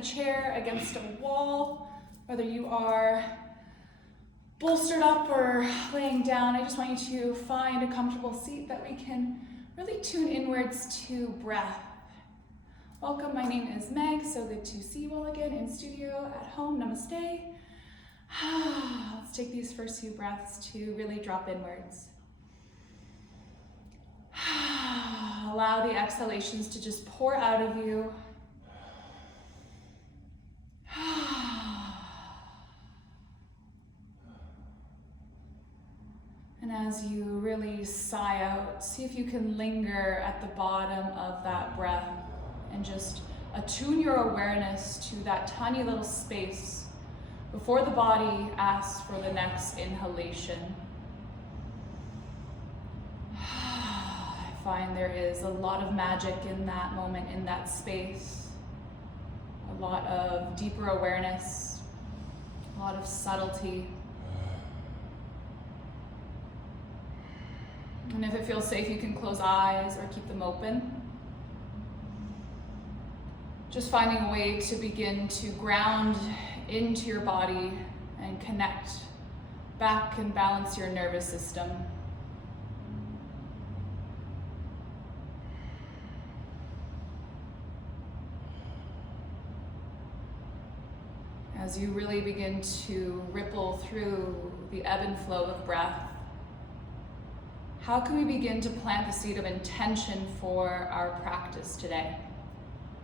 chair against a wall, whether you are bolstered up or laying down. I just want you to find a comfortable seat that we can really tune inwards to breath. Welcome, my name is Meg. So good to see you all again in studio, at home. Namaste. Let's take these first few breaths to really drop inwards. Allow the exhalations to just pour out of you. And as you really sigh out, see if you can linger at the bottom of that breath and just attune your awareness to that tiny little space before the body asks for the next inhalation. I find there is a lot of magic in that moment, in that space. A lot of deeper awareness, a lot of subtlety. And if it feels safe, you can close eyes or keep them open. Just finding a way to begin to ground into your body and connect back and balance your nervous system. As you really begin to ripple through the ebb and flow of breath, how can we begin to plant the seed of intention for our practice today?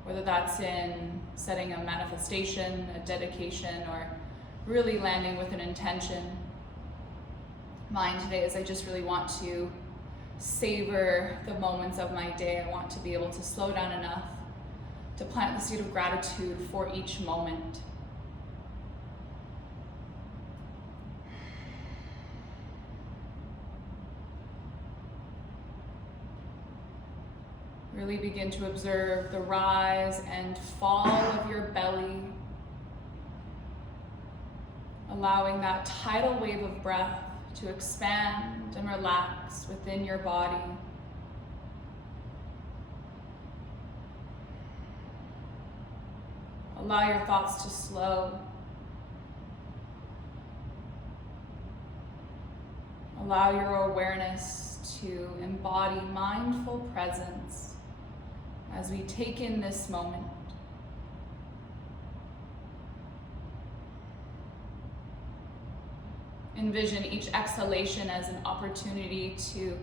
Whether that's in setting a manifestation, a dedication, or really landing with an intention. Mine today is I just really want to savor the moments of my day. I want to be able to slow down enough to plant the seed of gratitude for each moment. Really begin to observe the rise and fall of your belly, allowing that tidal wave of breath to expand and relax within your body. Allow your thoughts to slow. Allow your awareness to embody mindful presence as we take in this moment. Envision each exhalation as an opportunity to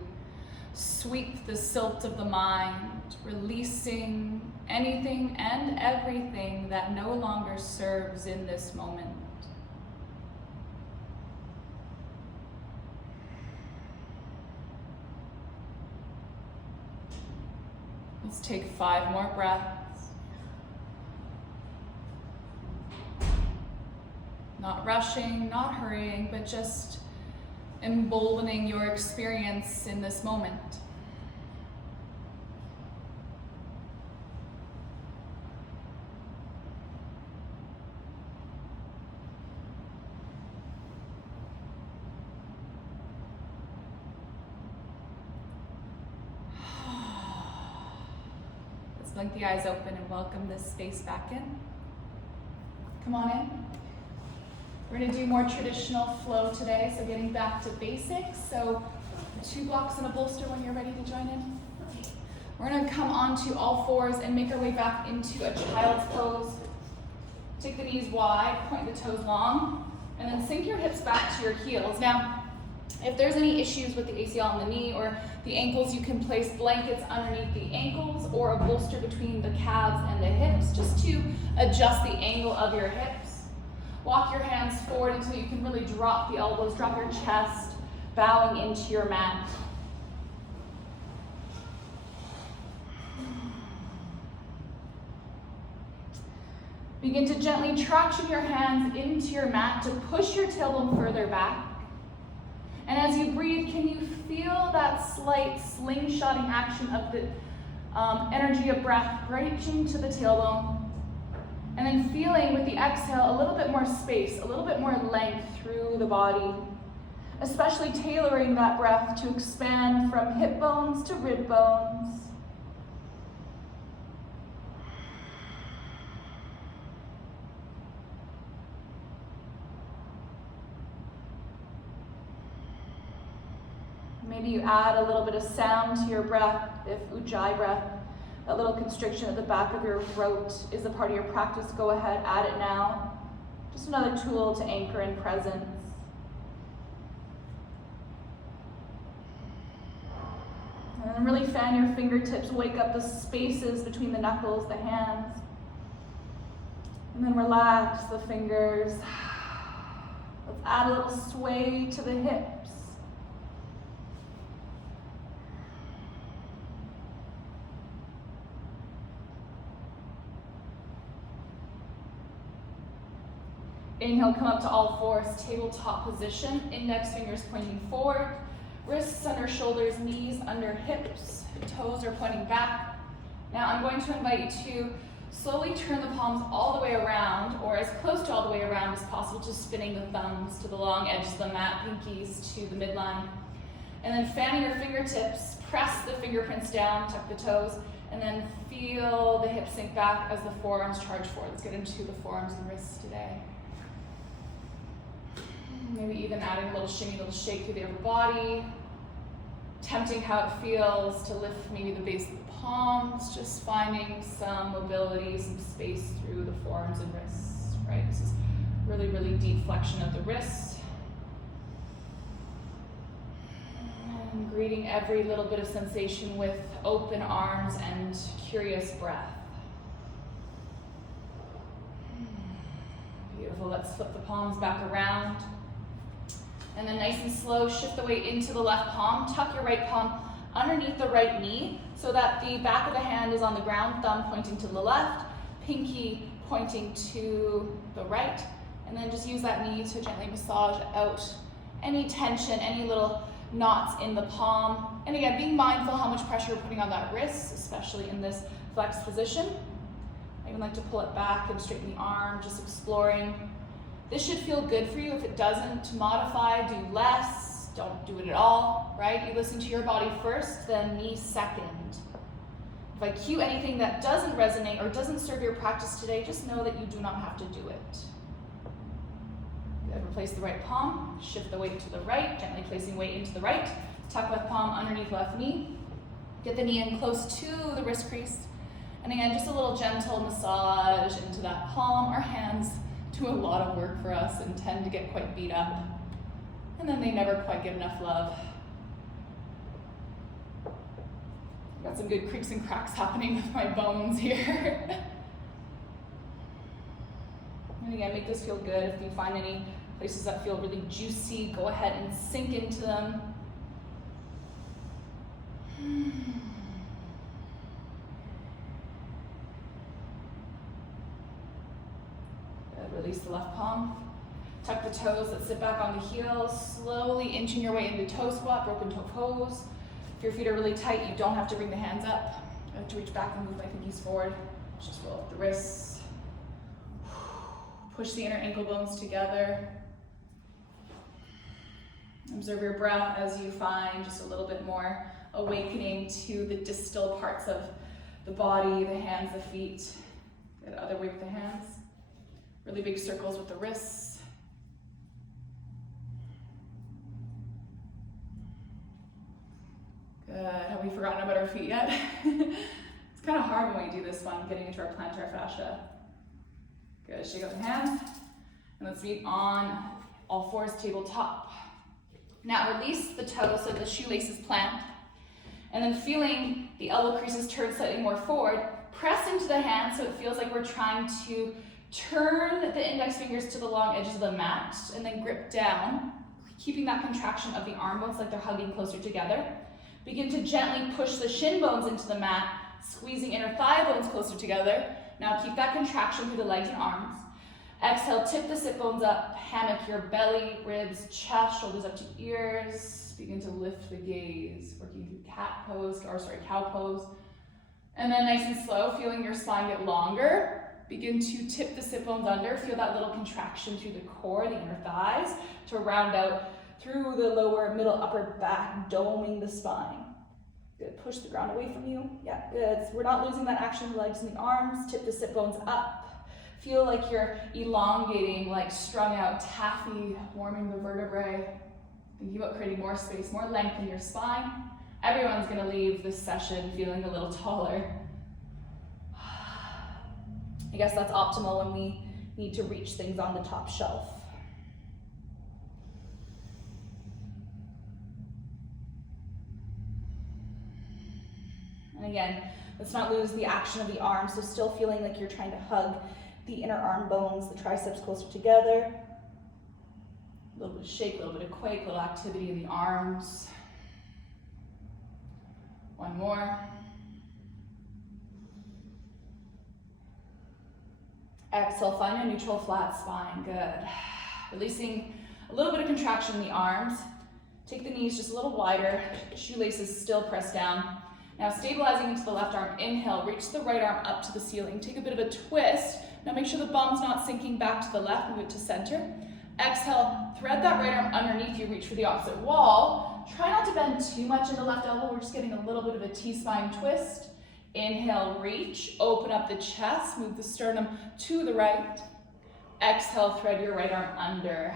sweep the silt of the mind, releasing anything and everything that no longer serves in this moment. Let's take 5 more breaths. Not rushing, not hurrying, but just emboldening your experience in this moment. Blink the eyes open and welcome this space back in. Come on in. We're going to do more traditional flow today, so getting back to basics. So 2 blocks and a bolster when you're ready to join in. We're going to come onto all fours and make our way back into a child's pose. Take the knees wide, point the toes long, and then sink your hips back to your heels. Now, if there's any issues with the ACL in the knee or the ankles, you can place blankets underneath the ankles or a bolster between the calves and the hips just to adjust the angle of your hips. Walk your hands forward until you can really drop the elbows, drop your chest, bowing into your mat. Begin to gently traction your hands into your mat to push your tailbone further back. And as you breathe, can you feel that slight slingshotting action of the energy of breath reaching to the tailbone? And then feeling with the exhale a little bit more space, a little bit more length through the body. Especially tailoring that breath to expand from hip bones to rib bones. Maybe you add a little bit of sound to your breath, if Ujjayi breath, that little constriction at the back of your throat is a part of your practice. Go ahead, add it now. Just another tool to anchor in presence. And then really fan your fingertips, wake up the spaces between the knuckles, the hands. And then relax the fingers. Let's add a little sway to the hips. Inhale, come up to all fours, tabletop position. Index fingers pointing forward. Wrists under shoulders, knees under hips. Toes are pointing back. Now I'm going to invite you to slowly turn the palms all the way around, or as close to all the way around as possible, just spinning the thumbs to the long edges of the mat, pinkies to the midline. And then fanning your fingertips, press the fingerprints down, tuck the toes, and then feel the hips sink back as the forearms charge forward. Let's get into the forearms and wrists today. Maybe even adding a little shimmy, a little shake through the upper body. Tempting how it feels to lift maybe the base of the palms, just finding some mobility, some space through the forearms and wrists, right? This is really, really deep flexion of the wrists. And greeting every little bit of sensation with open arms and curious breath. Beautiful, let's flip the palms back around. And then nice and slow, shift the weight into the left palm. Tuck your right palm underneath the right knee so that the back of the hand is on the ground, thumb pointing to the left, pinky pointing to the right. And then just use that knee to gently massage out any tension, any little knots in the palm. And again, being mindful how much pressure you're putting on that wrist, especially in this flexed position. I even like to pull it back and straighten the arm, just exploring. This should feel good for you. If it doesn't, modify, do less, don't do it at all, right? You listen to your body first, then me second. If I cue anything that doesn't resonate or doesn't serve your practice today, just know that you do not have to do it. Good. Replace the right palm, shift the weight to the right, gently placing weight into the right, tuck left palm underneath left knee, get the knee in close to the wrist crease, and again, just a little gentle massage into that palm. Our hands do a lot of work for us and tend to get quite beat up. And then they never quite get enough love. Got some good creaks and cracks happening with my bones here. And again, make this feel good. If you find any places that feel really juicy, go ahead and sink into them. Release the left palm. Tuck the toes, let's sit back on the heels, slowly inching your way into toe squat, broken toe pose. If your feet are really tight, you don't have to bring the hands up. I have to reach back and move my pinkies forward. Just roll up the wrists. Push the inner ankle bones together. Observe your breath as you find just a little bit more awakening to the distal parts of the body, the hands, the feet. Good, other way with the hands. Really big circles with the wrists. Good. Have we forgotten about our feet yet? It's kind of hard when we do this one, getting into our plantar fascia. Good. Shake out the hands. And let's meet on all fours, tabletop. Now release the toes so the shoelaces plant. And then feeling the elbow creases turn slightly more forward, press into the hands so it feels like we're trying to turn the index fingers to the long edges of the mat and then grip down, keeping that contraction of the arm bones like they're hugging closer together. Begin to gently push the shin bones into the mat, squeezing inner thigh bones closer together. Now keep that contraction through the legs and arms. Exhale, tip the sit bones up, hammock your belly, ribs, chest, shoulders up to ears. Begin to lift the gaze, working through cow pose. And then nice and slow, feeling your spine get longer. Begin to tip the sit bones under. Feel that little contraction through the core, the inner thighs, to round out through the lower, middle, upper back, doming the spine. Good. Push the ground away from you. Yeah, good. So we're not losing that action in the legs and the arms. Tip the sit bones up. Feel like you're elongating, like strung out taffy, warming the vertebrae. Thinking about creating more space, more length in your spine. Everyone's gonna leave this session feeling a little taller. I guess that's optimal when we need to reach things on the top shelf. And again, let's not lose the action of the arms, so still feeling like you're trying to hug the inner arm bones, the triceps closer together. A little bit of shake, a little bit of quake, a little activity in the arms. One more. Exhale, find your neutral flat spine, good. Releasing a little bit of contraction in the arms. Take the knees just a little wider, shoelaces still pressed down. Now stabilizing into the left arm, inhale, reach the right arm up to the ceiling. Take a bit of a twist. Now make sure the bum's not sinking back to the left, move it to center. Exhale, thread that right arm underneath you, reach for the opposite wall. Try not to bend too much in the left elbow, we're just getting a little bit of a T-spine twist. Inhale, reach, open up the chest, move the sternum to the right. Exhale, thread your right arm under.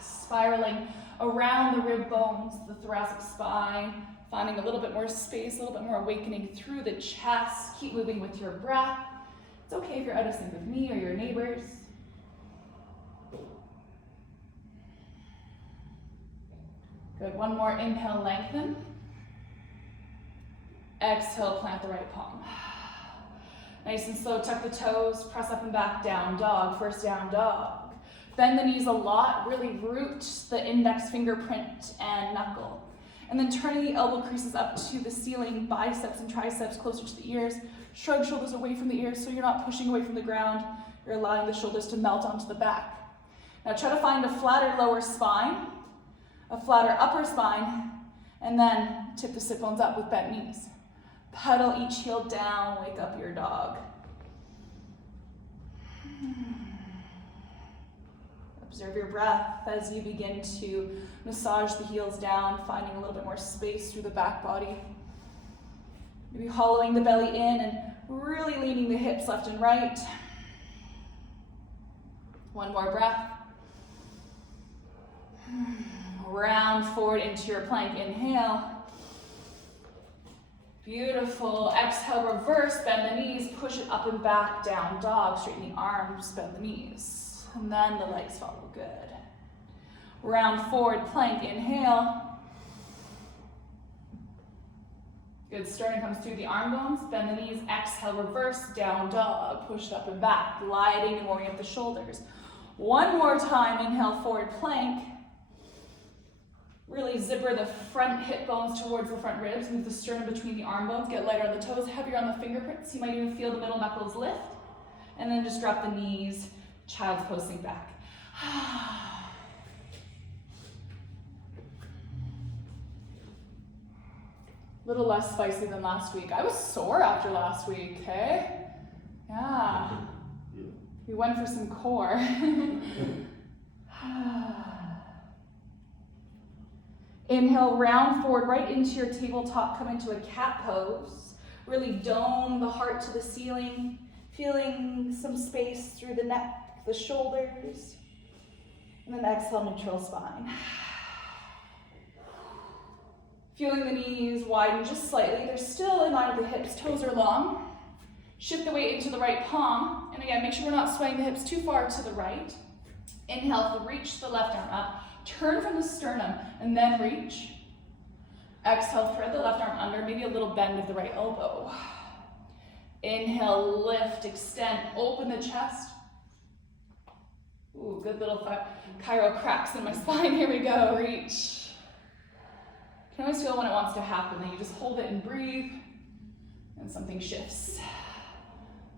Spiraling around the rib bones, the thoracic spine, finding a little bit more space, a little bit more awakening through the chest. Keep moving with your breath. It's okay if you're out of sync with me or your neighbors. Good, one more, inhale, lengthen. Exhale, plant the right palm. Nice and slow, tuck the toes, press up and back, down dog, first down dog. Bend the knees a lot, really root the index fingerprint and knuckle. And then turning the elbow creases up to the ceiling, biceps and triceps closer to the ears. Shrug shoulders away from the ears so you're not pushing away from the ground. You're allowing the shoulders to melt onto the back. Now try to find a flatter lower spine, a flatter upper spine, and then tip the sit bones up with bent knees. Pedal each heel down, wake up your dog. Observe your breath as you begin to massage the heels down, finding a little bit more space through the back body. Maybe hollowing the belly in and really leaning the hips left and right. One more breath. Round forward into your plank, inhale. Beautiful, exhale, reverse, bend the knees, push it up and back, down dog, straighten the arms, bend the knees. And then the legs follow, good. Round forward, plank, inhale. Good, sternum comes through the arm bones, bend the knees, exhale, reverse, down dog, push it up and back, gliding and warming up the shoulders. One more time, inhale, forward plank. Really zipper the front hip bones towards the front ribs, move the sternum between the arm bones, get lighter on the toes, heavier on the fingerprints. You might even feel the middle knuckles lift. And then just drop the knees, child's pose, sink back. A little less spicy than last week. I was sore after last week, hey? Yeah. We went for some core. Inhale, round forward, right into your tabletop, come into a cat pose. Really dome the heart to the ceiling, feeling some space through the neck, the shoulders, and then exhale, neutral spine. Feeling the knees widen just slightly. They're still in line with the hips, toes are long. Shift the weight into the right palm, and again, make sure we're not swaying the hips too far to the right. Inhale, reach the left arm up. Turn from the sternum and then reach. Exhale, thread the left arm under, maybe a little bend of the right elbow. Inhale, lift, extend, open the chest. Ooh, good little chiro cracks in my spine. Here we go, reach. You can always feel when it wants to happen, then you just hold it and breathe, and something shifts.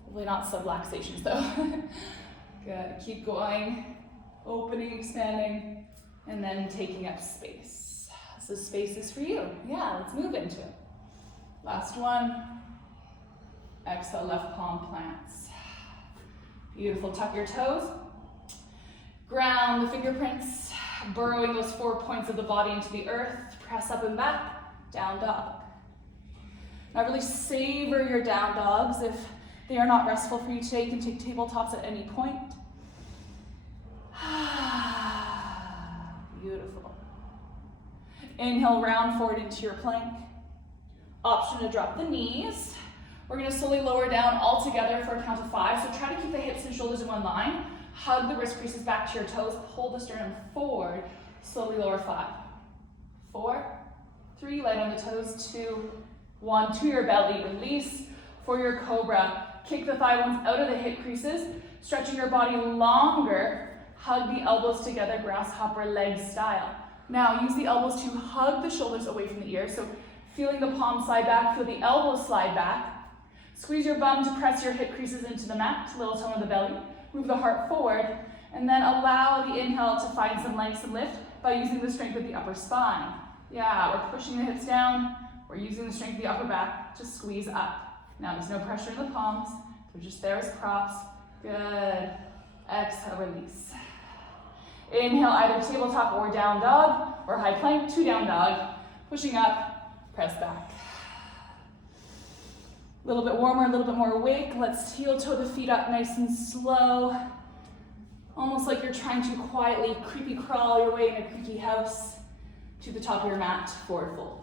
Hopefully not subluxations though. Good, keep going, opening, expanding, and then taking up space. So space is for you. Yeah, let's move into it. Last one. Exhale, left palm plants. Beautiful, tuck your toes. Ground the fingerprints, burrowing those 4 points of the body into the earth. Press up and back, down dog. Now really savor your down dogs. If they are not restful for you today, you can take tabletops at any point. Beautiful. Inhale, round forward into your plank. Option to drop the knees. We're gonna slowly lower down all together for a count of 5. So try to keep the hips and shoulders in one line. Hug the wrist creases back to your toes. Pull the sternum forward. Slowly lower 5. 4, 3, light on the toes. 2, 1, to your belly. Release for your cobra. Kick the thigh bones out of the hip creases. Stretching your body longer. Hug the elbows together, grasshopper leg style. Now use the elbows to hug the shoulders away from the ears. So feeling the palms slide back, feel the elbows slide back. Squeeze your bum to press your hip creases into the mat, little tone of the belly. Move the heart forward, and then allow the inhale to find some length and lift by using the strength of the upper spine. Yeah, we're pushing the hips down. We're using the strength of the upper back to squeeze up. Now there's no pressure in the palms. They're just there as props. Good. Exhale, release. Inhale, either tabletop or down dog, or high plank to down dog. Pushing up, press back. A little bit warmer, a little bit more awake. Let's heel toe the feet up nice and slow. Almost like you're trying to quietly creepy crawl your way in a creaky house to the top of your mat, forward fold.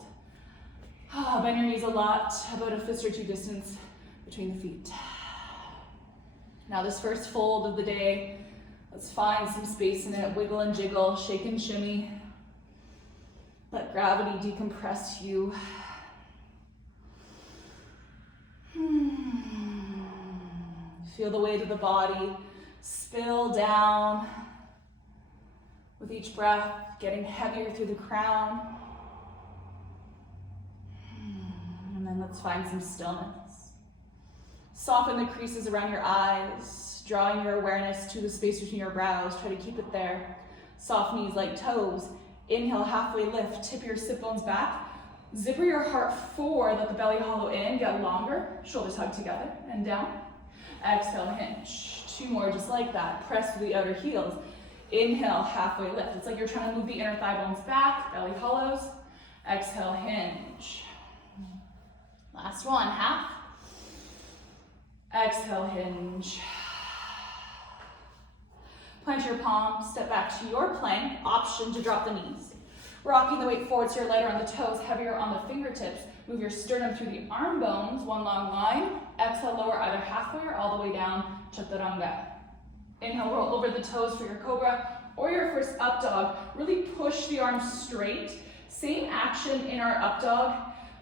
Bend your knees a lot, about a fist or two distance between the feet. Now this first fold of the day, let's find some space in it. Wiggle and jiggle, shake and shimmy. Let gravity decompress you. Feel the weight of the body spill down with each breath, getting heavier through the crown. And then let's find some stillness. Soften the creases around your eyes, drawing your awareness to the space between your brows. Try to keep it there. Soft knees like toes. Inhale, halfway lift, tip your sit bones back. Zipper your heart forward, let the belly hollow in, get longer. Shoulders hug together and down. Exhale, hinge. 2 more just like that. Press through the outer heels. Inhale, halfway lift. It's like you're trying to move the inner thigh bones back, belly hollows. Exhale, hinge. Last one, half. Exhale, hinge. Plant your palms, step back to your plank. Option to drop the knees. Rocking the weight forward so you're lighter on the toes, heavier on the fingertips. Move your sternum through the arm bones, one long line. Exhale, lower either halfway or all the way down, chaturanga. Inhale, roll over the toes for your cobra or your first up dog. Really push the arms straight. Same action in our up dog.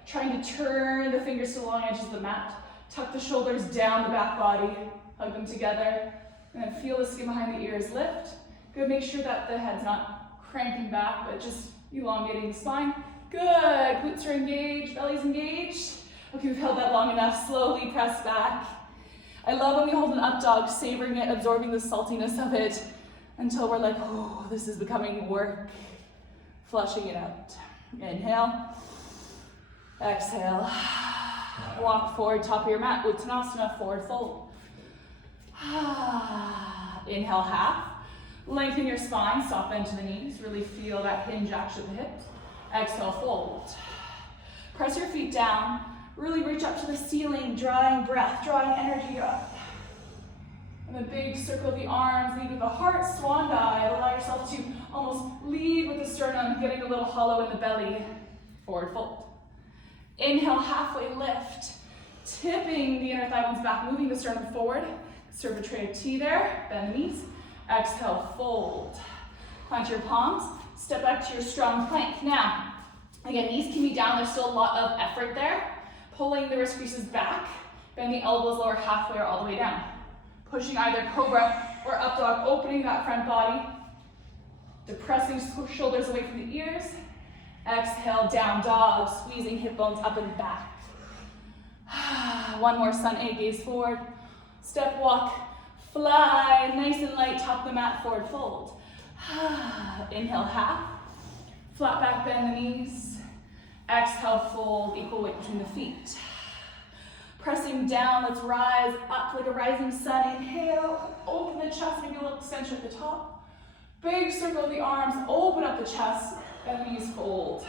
Trying to turn the fingers to the long edges of the mat. Tuck the shoulders down the back body. Hug them together. And then feel the skin behind the ears lift. Good, make sure that the head's not cranking back, but just elongating the spine. Good, glutes are engaged, belly's engaged. Okay, we've held that long enough. Slowly press back. I love when we hold an up dog, savoring it, absorbing the saltiness of it until we're like, oh, this is becoming work. Flushing it out. Inhale. Exhale. Walk forward, top of your mat, Uttanasana, forward fold. Inhale, half. Lengthen your spine, soft bend to the knees. Really feel that hinge action at the hips. Exhale, fold. Press your feet down. Really reach up to the ceiling, drawing breath, drawing energy up. And a big circle of the arms, lead with the heart, swan dive. Allow yourself to almost lead with the sternum, getting a little hollow in the belly. Forward fold. Inhale, halfway lift. Tipping the inner thigh bones back, moving the sternum forward. Serve a tray of tea there, bend the knees. Exhale, fold. Plant your palms, step back to your strong plank. Now, again, knees can be down, there's still a lot of effort there. Pulling the wrist creases back, bend the elbows lower halfway or all the way down. Pushing either cobra or up dog, opening that front body. Depressing shoulders away from the ears. Exhale, down dog, squeezing hip bones up and back. One more sun A, gaze forward. Step walk, fly, nice and light, top of the mat, forward fold. Inhale, half. Flat back, bend the knees. Exhale, fold, equal weight between the feet. Pressing down, let's rise up like a rising sun. Inhale, open the chest, maybe a little extension at the top. Big circle of the arms, open up the chest, bend the knees, fold.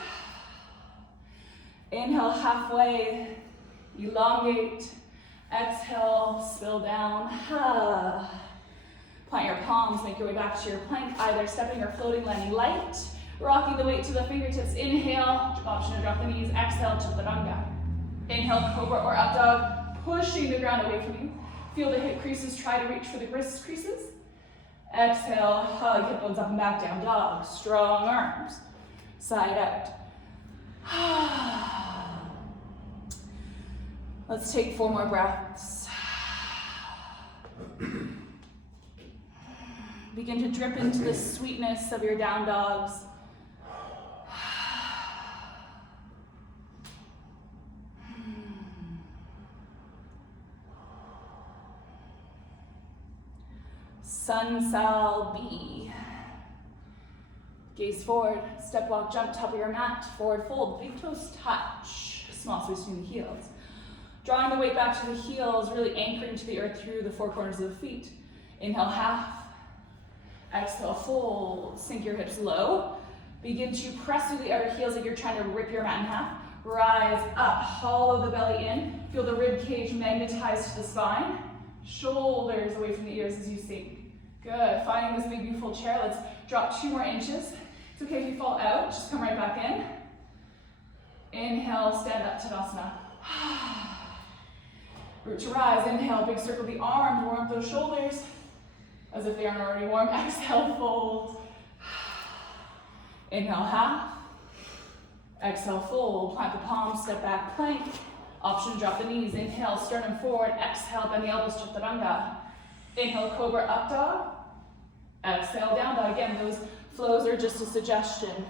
Inhale, halfway, elongate. Exhale, spill down. Plant your palms, make your way back to your plank, either stepping or floating, landing light. Rocking the weight to the fingertips. Inhale, option to drop the knees. Exhale, chaturanga. Inhale, cobra or up dog, pushing the ground away from you. Feel the hip creases, try to reach for the wrist creases. Exhale, hug hip bones up and back, down dog. Strong arms, side out. Let's take 4 more breaths. Begin to drip into the sweetness of your down dogs. Sun Sal B. Gaze forward, step, walk, jump, top of your mat, forward fold, big toes touch, small space between the heels. Drawing the weight back to the heels, really anchoring to the earth through the 4 corners of the feet. Inhale, half. Exhale, fold. Sink your hips low. Begin to press through the outer heels like you're trying to rip your mat in half. Rise up, hollow the belly in. Feel the rib cage magnetized to the spine. Shoulders away from the ears as you sink. Good, finding this big beautiful chair. Let's drop 2 more inches. It's okay if you fall out, just come right back in. Inhale, stand up, Tadasana. Root to rise, inhale, big circle the arms, warm up those shoulders as if they aren't already warm. Exhale, fold. Inhale, half. Exhale, fold. Plant the palms, step back, plank. Option, drop the knees. Inhale, sternum forward. Exhale, bend the elbows, chaturanga. Inhale, cobra, up dog. Exhale, down dog. Again, those flows are just a suggestion.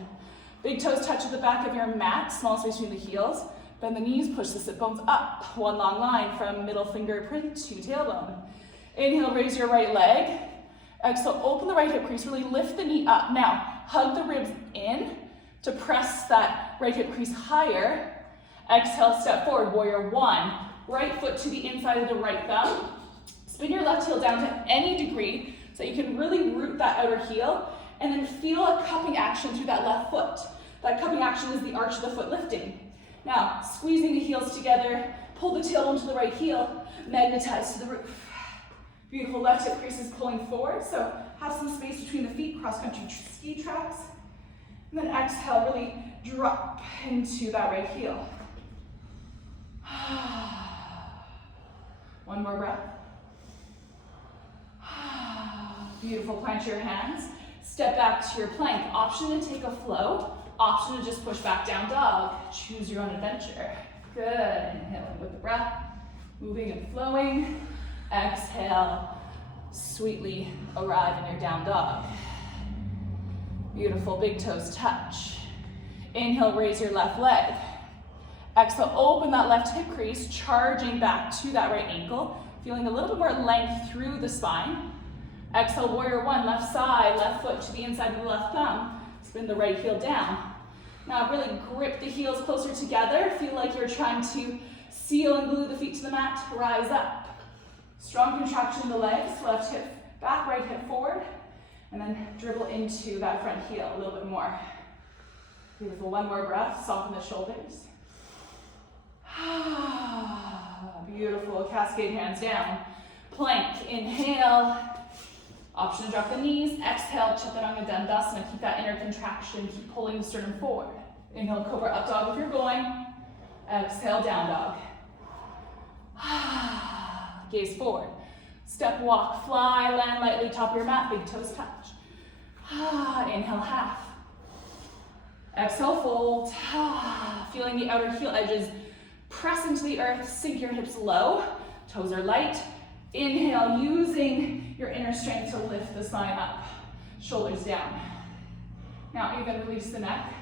Big toes touch at the back of your mat, small space between the heels. Bend the knees, push the sit bones up. 1 long line from middle finger print to tailbone. Inhale, raise your right leg. Exhale, open the right hip crease, really lift the knee up. Now, hug the ribs in to press that right hip crease higher. Exhale, step forward, warrior 1. Right foot to the inside of the right thumb. Spin your left heel down to any degree so you can really root that outer heel and then feel a cupping action through that left foot. That cupping action is the arch of the foot lifting. Now, squeezing the heels together, pull the tailbone to the right heel, magnetize to the roof. Beautiful left hip crease is pulling forward, so have some space between the feet, cross-country ski tracks. And then exhale, really drop into that right heel. 1 more breath. Beautiful, plant your hands. Step back to your plank. Option to take a flow. Option to just push back, down dog. Choose your own adventure. Good, inhaling with the breath. Moving and flowing. Exhale, sweetly arrive in your down dog. Beautiful, big toes touch. Inhale, raise your left leg. Exhale, open that left hip crease, charging back to that right ankle, feeling a little bit more length through the spine. Exhale, warrior 1, left side, left foot to the inside of the left thumb. Spin the right heel down. Now really grip the heels closer together. Feel like you're trying to seal and glue the feet to the mat. Rise up. Strong contraction in the legs, left hip back, right hip forward. And then dribble into that front heel a little bit more. Beautiful, 1 more breath, soften the shoulders. Beautiful, cascade hands down. Plank, inhale. Option to drop the knees. Exhale, chaturanga dandasana. Keep that inner contraction, keep pulling the sternum forward. Inhale, cobra up dog if you're going. Exhale, down dog. Gaze forward. Step, walk, fly, land lightly, top of your mat, big toes touch. Inhale, half. Exhale, fold. Feeling the outer heel edges press into the earth, sink your hips low, toes are light. Inhale, using your inner strength to lift the spine up, shoulders down. Now even release the neck.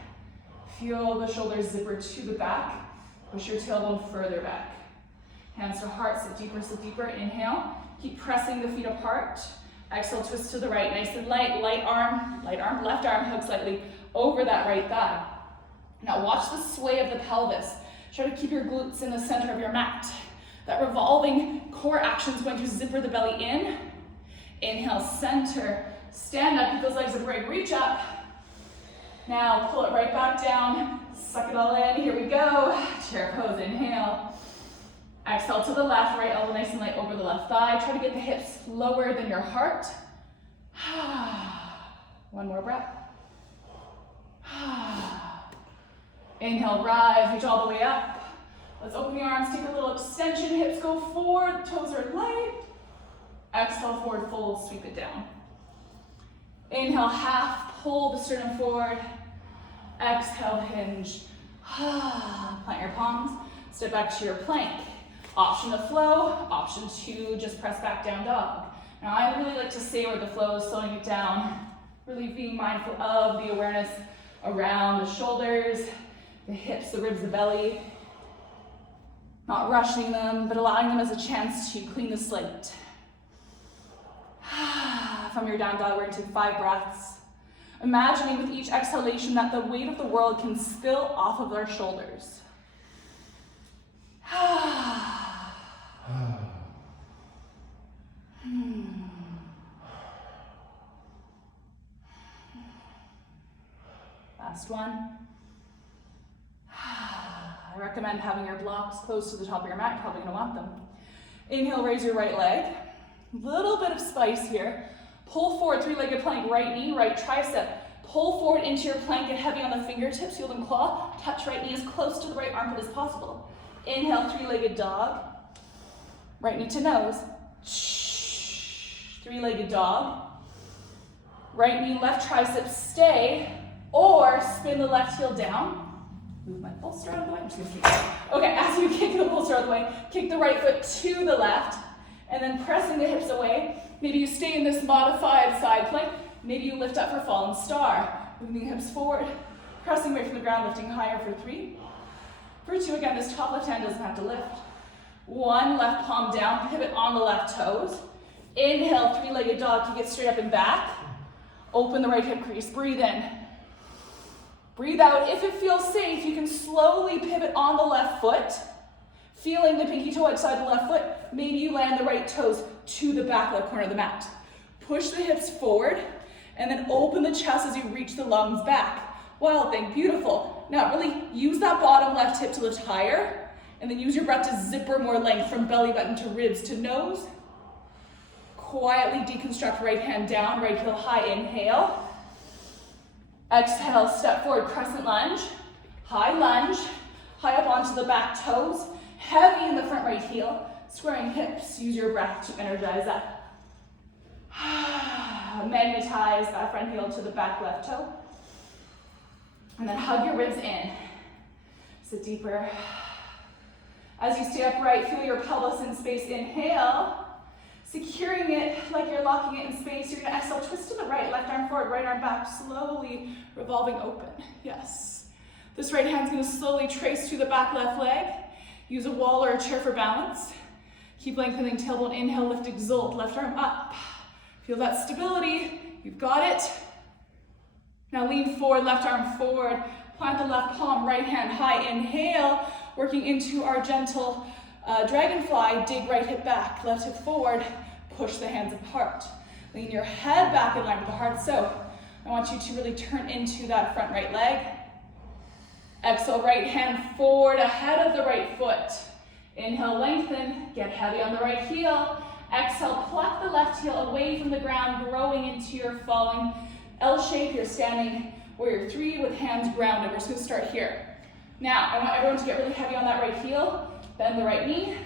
Feel the shoulders zipper to the back. Push your tailbone further back. Hands to heart, sit deeper, inhale. Keep pressing the feet apart. Exhale, twist to the right, nice and light. Left arm hug slightly over that right thigh. Now watch the sway of the pelvis. Try to keep your glutes in the center of your mat. That revolving core action is going to zipper the belly in. Inhale, center, stand up, keep those legs a break, reach up. Now pull it right back down, suck it all in, here we go. Chair pose, inhale. Exhale to the left, right elbow nice and light over the left thigh. Try to get the hips lower than your heart. 1 more breath. Inhale, rise, reach all the way up. Let's open the arms, take a little extension, hips go forward, toes are light. Exhale, forward fold, sweep it down. Inhale, half, pull the sternum forward. Exhale, hinge. Plant your palms, step back to your plank. Option to flow, option to just press back down dog. Now I really like to savor the flow, slowing it down, really being mindful of the awareness around the shoulders, the hips, the ribs, the belly. Not rushing them, but allowing them as a chance to clean the slate. From your down dog, we're going to take 5 breaths. Imagining with each exhalation that the weight of the world can spill off of our shoulders. Last one. I recommend having your blocks close to the top of your mat. You're probably going to want them. Inhale, raise your right leg. Little bit of spice here. Pull forward, 3-legged plank, right knee, right tricep. Pull forward into your plank, get heavy on the fingertips, heel and claw. Touch right knee as close to the right armpit as possible. Inhale, 3-legged dog. Right knee to nose. 3-legged dog. Right knee, left tricep, stay, or spin the left heel down. Move my bolster out of the way. I'm just gonna keep going. Okay, as you kick the bolster out of the way, kick the right foot to the left, and then pressing the hips away. Maybe you stay in this modified side plank. Maybe you lift up for fallen star. Moving the hips forward, pressing away from the ground, lifting higher for 3. For 2, again, this top left hand doesn't have to lift. 1, left palm down, pivot on the left toes. Inhale, 3-legged dog, kick it straight up and back. Open the right hip crease, breathe in. Breathe out. If it feels safe, you can slowly pivot on the left foot, feeling the pinky toe outside the left foot. Maybe you land the right toes to the back left corner of the mat. Push the hips forward, and then open the chest as you reach the lungs back. Wild thing, beautiful. Now really use that bottom left hip to lift higher, and then use your breath to zipper more length from belly button to ribs to nose. Quietly deconstruct right hand down, right heel high, inhale. Exhale, step forward, crescent lunge, high up onto the back toes, heavy in the front right heel, squaring hips, use your breath to energize up. Magnetize that front heel to the back left toe, and then hug your ribs in. Sit deeper. As you stay upright, feel your pelvis in space, inhale. Securing it like you're locking it in space. You're gonna exhale, twist to the right, left arm forward, right arm back, slowly revolving open. Yes. This right hand's gonna slowly trace through the back left leg. Use a wall or a chair for balance. Keep lengthening tailbone, inhale, lift, exalt, left arm up. Feel that stability, you've got it. Now lean forward, left arm forward, plant the left palm, right hand high, inhale, working into our gentle dragonfly, dig right hip back, left hip forward, push the hands apart. Lean your head back in line with the heart. So I want you to really turn into that front right leg. Exhale, right hand forward, ahead of the right foot. Inhale, lengthen, get heavy on the right heel. Exhale, pluck the left heel away from the ground, growing into your falling L shape. You're standing warrior 3 with hands grounded. We're just gonna start here. Now, I want everyone to get really heavy on that right heel. Bend the right knee,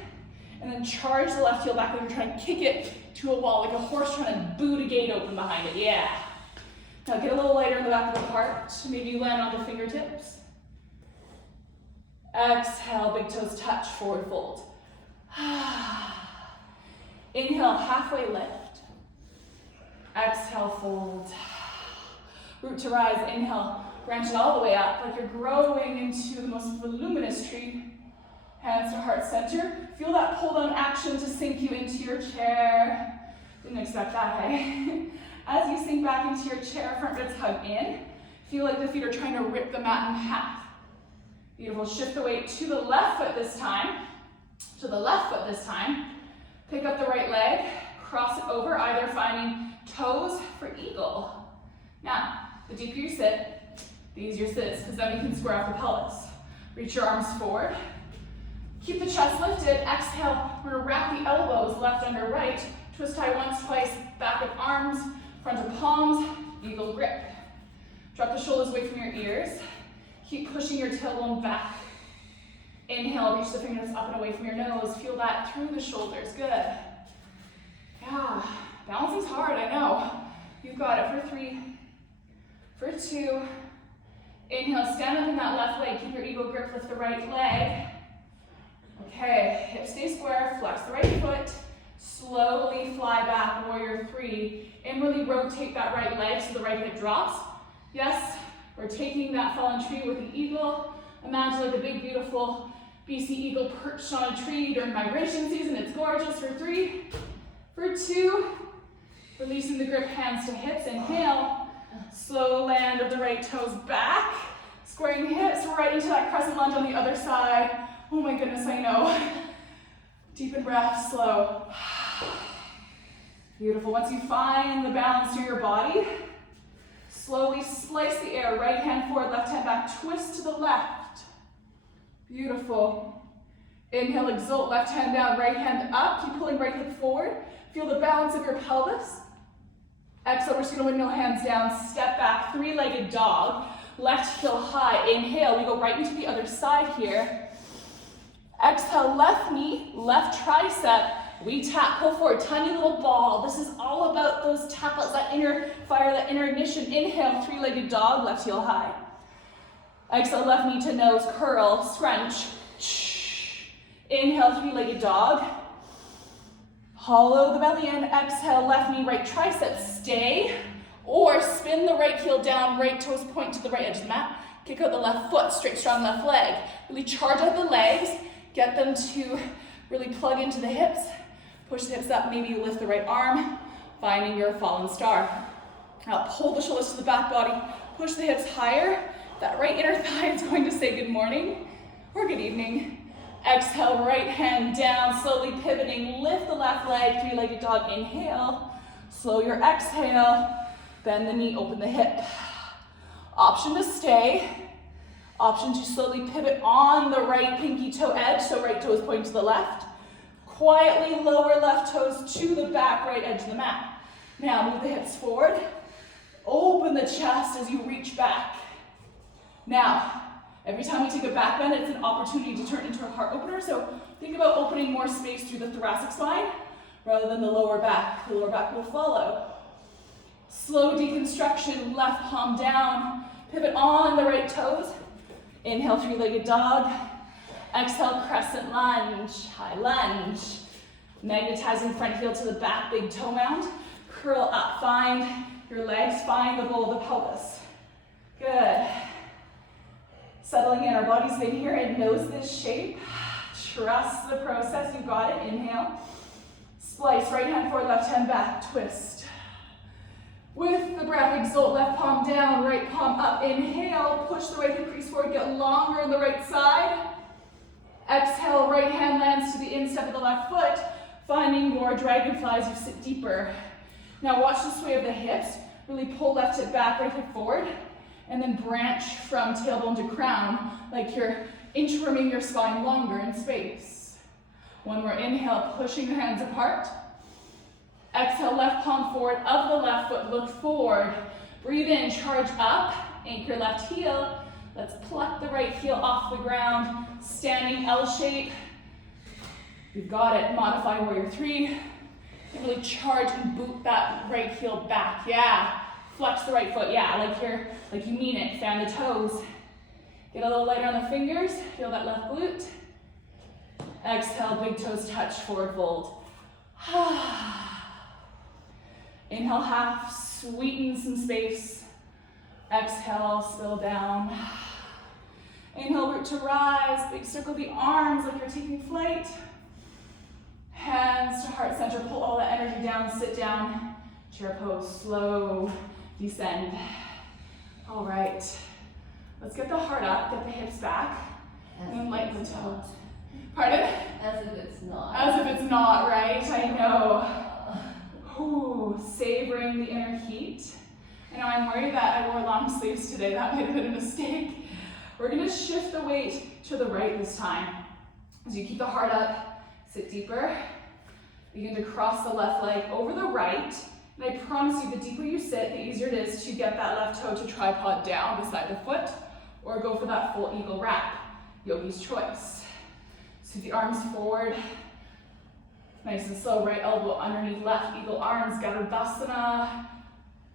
and then charge the left heel back like you're trying to kick it to a wall, like a horse trying to boot a gate open behind it. Yeah. Now get a little lighter in the back of the heart. Maybe you land on the fingertips. Exhale, big toes touch, forward fold. Inhale, halfway lift. Exhale, fold. Root to rise, inhale, branch it all the way up like you're growing into the most voluminous tree. Hands to heart center. Feel that pull down action to sink you into your chair. Didn't expect that, hey? As you sink back into your chair, front ribs hug in. Feel like the feet are trying to rip the mat in half. Beautiful, shift the weight to the left foot this time. To the left foot this time. Pick up the right leg, cross it over, either finding toes for eagle. Now, the deeper you sit, the easier sits, because then you can square off the pelvis. Reach your arms forward. Keep the chest lifted. Exhale, we're gonna wrap the elbows left under right. Twist high once, twice, back of arms, front of palms, eagle grip. Drop the shoulders away from your ears. Keep pushing your tailbone back. Inhale, reach the fingers up and away from your nose. Feel that through the shoulders. Good. Yeah, balancing's hard, I know. You've got it for 3, for 2. Inhale, stand up in that left leg. Keep your eagle grip, lift the right leg. Okay, hips stay square, flex the right foot. Slowly fly back, warrior 3. Inwardly rotate that right leg so the right hip drops. Yes, we're taking that fallen tree with the eagle. Imagine like a big, beautiful BC eagle perched on a tree during migration season. It's gorgeous. For 3, for 2. Releasing the grip, hands to hips. Inhale. Slow land of the right toes back. Squaring the hips right into that crescent lunge on the other side. Oh my goodness, I know. Deep in breath, slow. Beautiful. Once you find the balance through your body, slowly slice the air. Right hand forward, left hand back. Twist to the left. Beautiful. Inhale, exalt, left hand down, right hand up. Keep pulling right hip forward. Feel the balance of your pelvis. Exhale, we're just gonna windmill hands down, step back, 3-legged dog. Left heel high. Inhale, we go right into the other side here. Exhale, left knee, left tricep. We tap, pull forward, tiny little ball. This is all about those tap outs, that inner fire, that inner ignition. Inhale, 3-legged dog, left heel high. Exhale, left knee to nose, curl, scrunch. Inhale, 3-legged dog. Hollow the belly in. Exhale, left knee, right tricep. Stay. Or spin the right heel down, right toes point to the right edge of the mat. Kick out the left foot, straight, strong left leg. Really charge out the legs. Get them to really plug into the hips. Push the hips up, maybe lift the right arm, finding your fallen star. Now pull the shoulders to the back body, push the hips higher. That right inner thigh is going to say good morning or good evening. Exhale, right hand down, slowly pivoting. Lift the left leg, 3-legged dog. Inhale, slow your exhale. Bend the knee, open the hip. Option to stay. Option to slowly pivot on the right pinky toe edge, so right toes point to the left. Quietly lower left toes to the back right edge of the mat. Now move the hips forward. Open the chest as you reach back. Now, every time we take a back bend, it's an opportunity to turn into a heart opener. So think about opening more space through the thoracic spine rather than the lower back. The lower back will follow. Slow deconstruction, left palm down. Pivot on the right toes. Inhale, 3-legged dog. Exhale, crescent lunge, high lunge. Magnetizing front heel to the back, big toe mound. Curl up, find your legs, find the bowl of the pelvis. Good. Settling in, our body's been here, it knows this shape. Trust the process, you got it. Inhale. Splice, right hand forward, left hand back, twist. With the breath, exalt, left palm down, right palm up. Inhale, push the right hip crease forward, get longer on the right side. Exhale, right hand lands to the instep of the left foot, finding your dragonfly as you sit deeper. Now watch the sway of the hips. Really pull left hip back, right hip forward, and then branch from tailbone to crown, like you're inchworming your spine longer in space. One more inhale, pushing the hands apart. Exhale, left palm forward, of the left foot, look forward. Breathe in, charge up, anchor left heel. Let's pluck the right heel off the ground, standing L shape. You've got it, modify warrior 3. And really charge and boot that right heel back, yeah. Flex the right foot, yeah, like you mean it. Fan the toes. Get a little lighter on the fingers, feel that left glute. Exhale, big toes touch, forward fold. Inhale, half, sweeten some space. Exhale, spill down. Inhale, root to rise. Big circle the arms like you're taking flight. Hands to heart center, pull all that energy down, sit down. Chair pose, slow descend. All right, let's get the heart up, get the hips back, and then lighten the toes. Pardon? As if it's not. As if it's not, right? I know. Ooh, savoring the inner heat. I know I'm worried that I wore long sleeves today. That might have been a mistake. We're gonna shift the weight to the right this time. As you keep the heart up, sit deeper. Begin to cross the left leg over the right. And I promise you, the deeper you sit, the easier it is to get that left toe to tripod down beside the foot, or go for that full eagle wrap, yogi's choice. So the arms forward, nice and slow, right elbow underneath left, eagle arms, Garudasana.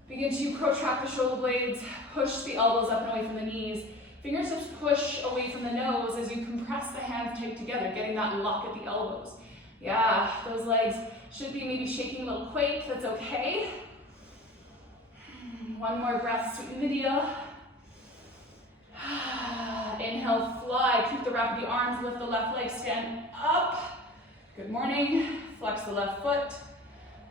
Begin to protract the shoulder blades, push the elbows up and away from the knees. Fingertips push away from the nose as you compress the hands tight together, getting that lock at the elbows. Yeah, those legs should be maybe shaking a little quake, that's okay. One more breath, sweeten the needle. Inhale, fly, keep the wrap of the arms, lift the left leg, stand up. Good morning, flex the left foot.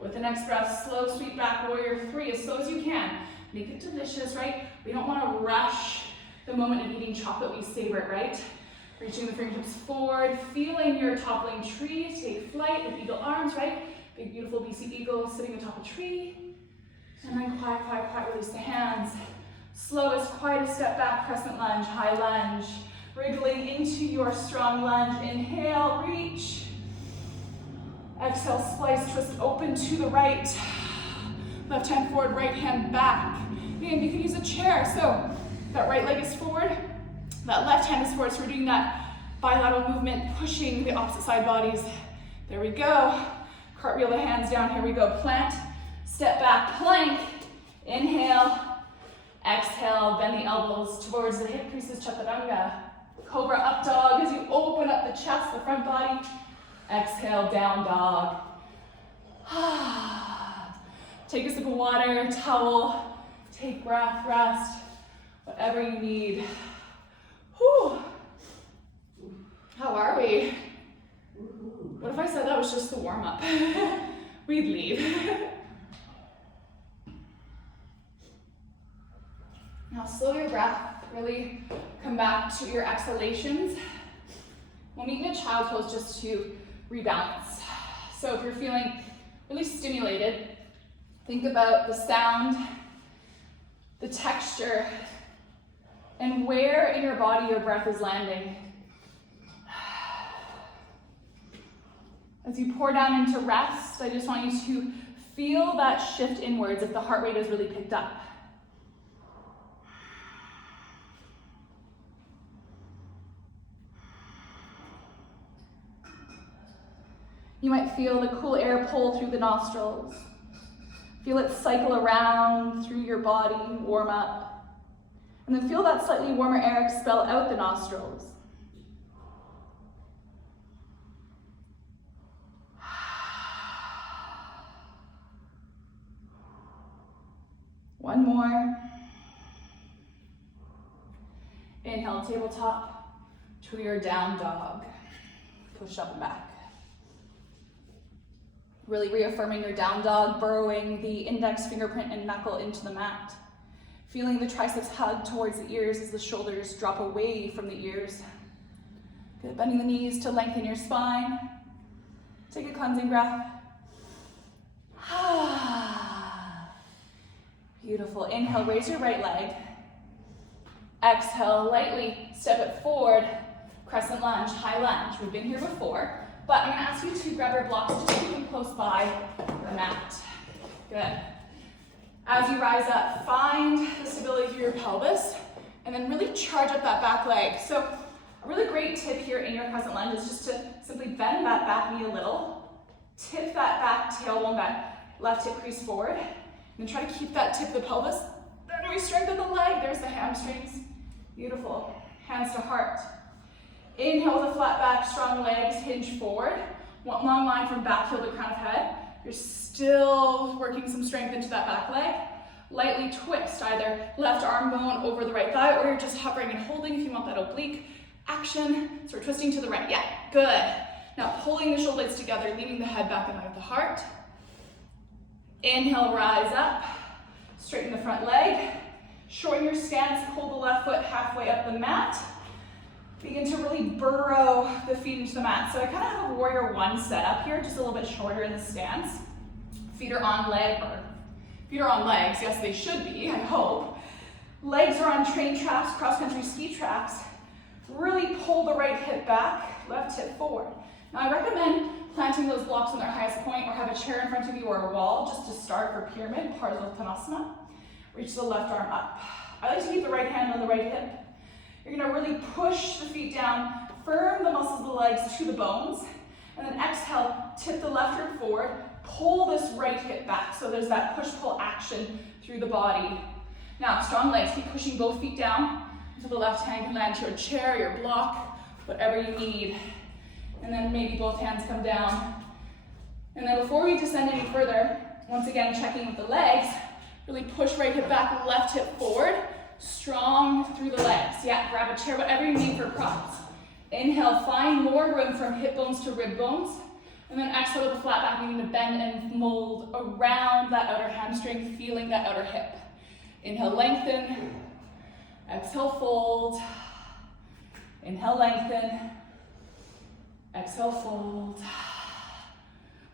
With the next breath, slow, sweep back, warrior three, as slow as you can. Make it delicious, right? We don't want to rush the moment of eating chocolate, we savor it, right? Reaching the fingertips forward, feeling your toppling tree, take flight with eagle arms, right? Big, beautiful BC eagle sitting atop a tree. And then quiet, quiet, quiet, release the hands. Slowest, quietest step back, crescent lunge, high lunge. Wriggling into your strong lunge. Inhale, reach. Exhale, splice, twist open to the right. Left hand forward, right hand back. And you can use a chair. So that right leg is forward, that left hand is forward. So we're doing that bilateral movement, pushing the opposite side bodies. There we go. Cartwheel the hands down. Here we go. Plant, step back, plank. Inhale, exhale, bend the elbows towards the hip creases, chaturanga. Cobra up dog as you open up the chest, the front body. Exhale, down dog. Take a sip of water, towel, take breath, rest, whatever you need. Whew. How are we? What if I said that was just the warm-up? We'd leave. Now slow your breath, really come back to your exhalations. We'll meet in a child pose just to rebalance. So if you're feeling really stimulated, think about the sound, the texture, and where in your body your breath is landing. As you pour down into rest, I just want you to feel that shift inwards if the heart rate is really picked up. You might feel the cool air pull through the nostrils. Feel it cycle around through your body, warm up. And then feel that slightly warmer air expel out the nostrils. One more. Inhale, tabletop to your down dog. Push up and back. Really reaffirming your down dog, burrowing the index, fingerprint, and knuckle into the mat. Feeling the triceps hug towards the ears as the shoulders drop away from the ears. Good, bending the knees to lengthen your spine. Take a cleansing breath. Beautiful. Inhale, raise your right leg. Exhale, lightly step it forward. Crescent lunge, high lunge. We've been here before. But I'm going to ask you to grab your blocks, just keep them close by the mat. Good. As you rise up, find the stability through your pelvis, and then really charge up that back leg. So a really great tip here in your crescent lunge is just to simply bend that back knee a little, tip that back tailbone, that left hip crease forward, and then try to keep that tip of the pelvis. Then we strengthen the leg. There's the hamstrings. Beautiful. Hands to heart. Inhale with a flat back, strong legs, hinge forward. One long line from back heel to crown of head. You're still working some strength into that back leg. Lightly twist either left arm bone over the right thigh, or you're just hovering and holding if you want that oblique action. So we're twisting to the right. Yeah, good. Now pulling the shoulder blades together, leaning the head back in line with the heart. Inhale, rise up. Straighten the front leg. Shorten your stance, pull the left foot halfway up the mat. Begin to really burrow the feet into the mat. So I kind of have a warrior one set up here, just a little bit shorter in the stance. Feet are on legs. Yes, they should be, I hope. Legs are on train tracks, cross-country ski tracks. Really pull the right hip back, left hip forward. Now I recommend planting those blocks on their highest point, or have a chair in front of you or a wall just to start for pyramid, Parsvottanasana. Reach the left arm up. I like to keep the right hand on the right hip. You're gonna really push the feet down, firm the muscles of the legs to the bones, and then exhale, tip the left rib forward, pull this right hip back. So there's that push-pull action through the body. Now, strong legs, keep pushing both feet down until the left hand can land to your chair, your block, whatever you need. And then maybe both hands come down. And then before we descend any further, once again, checking with the legs, really push right hip back, left hip forward, strong through the legs. Yeah, grab a chair, whatever you need for props. Inhale, find more room from hip bones to rib bones. And then exhale with the flat back, needing to bend and mold around that outer hamstring, feeling that outer hip. Inhale, lengthen. Exhale, fold. Inhale, lengthen. Exhale, fold.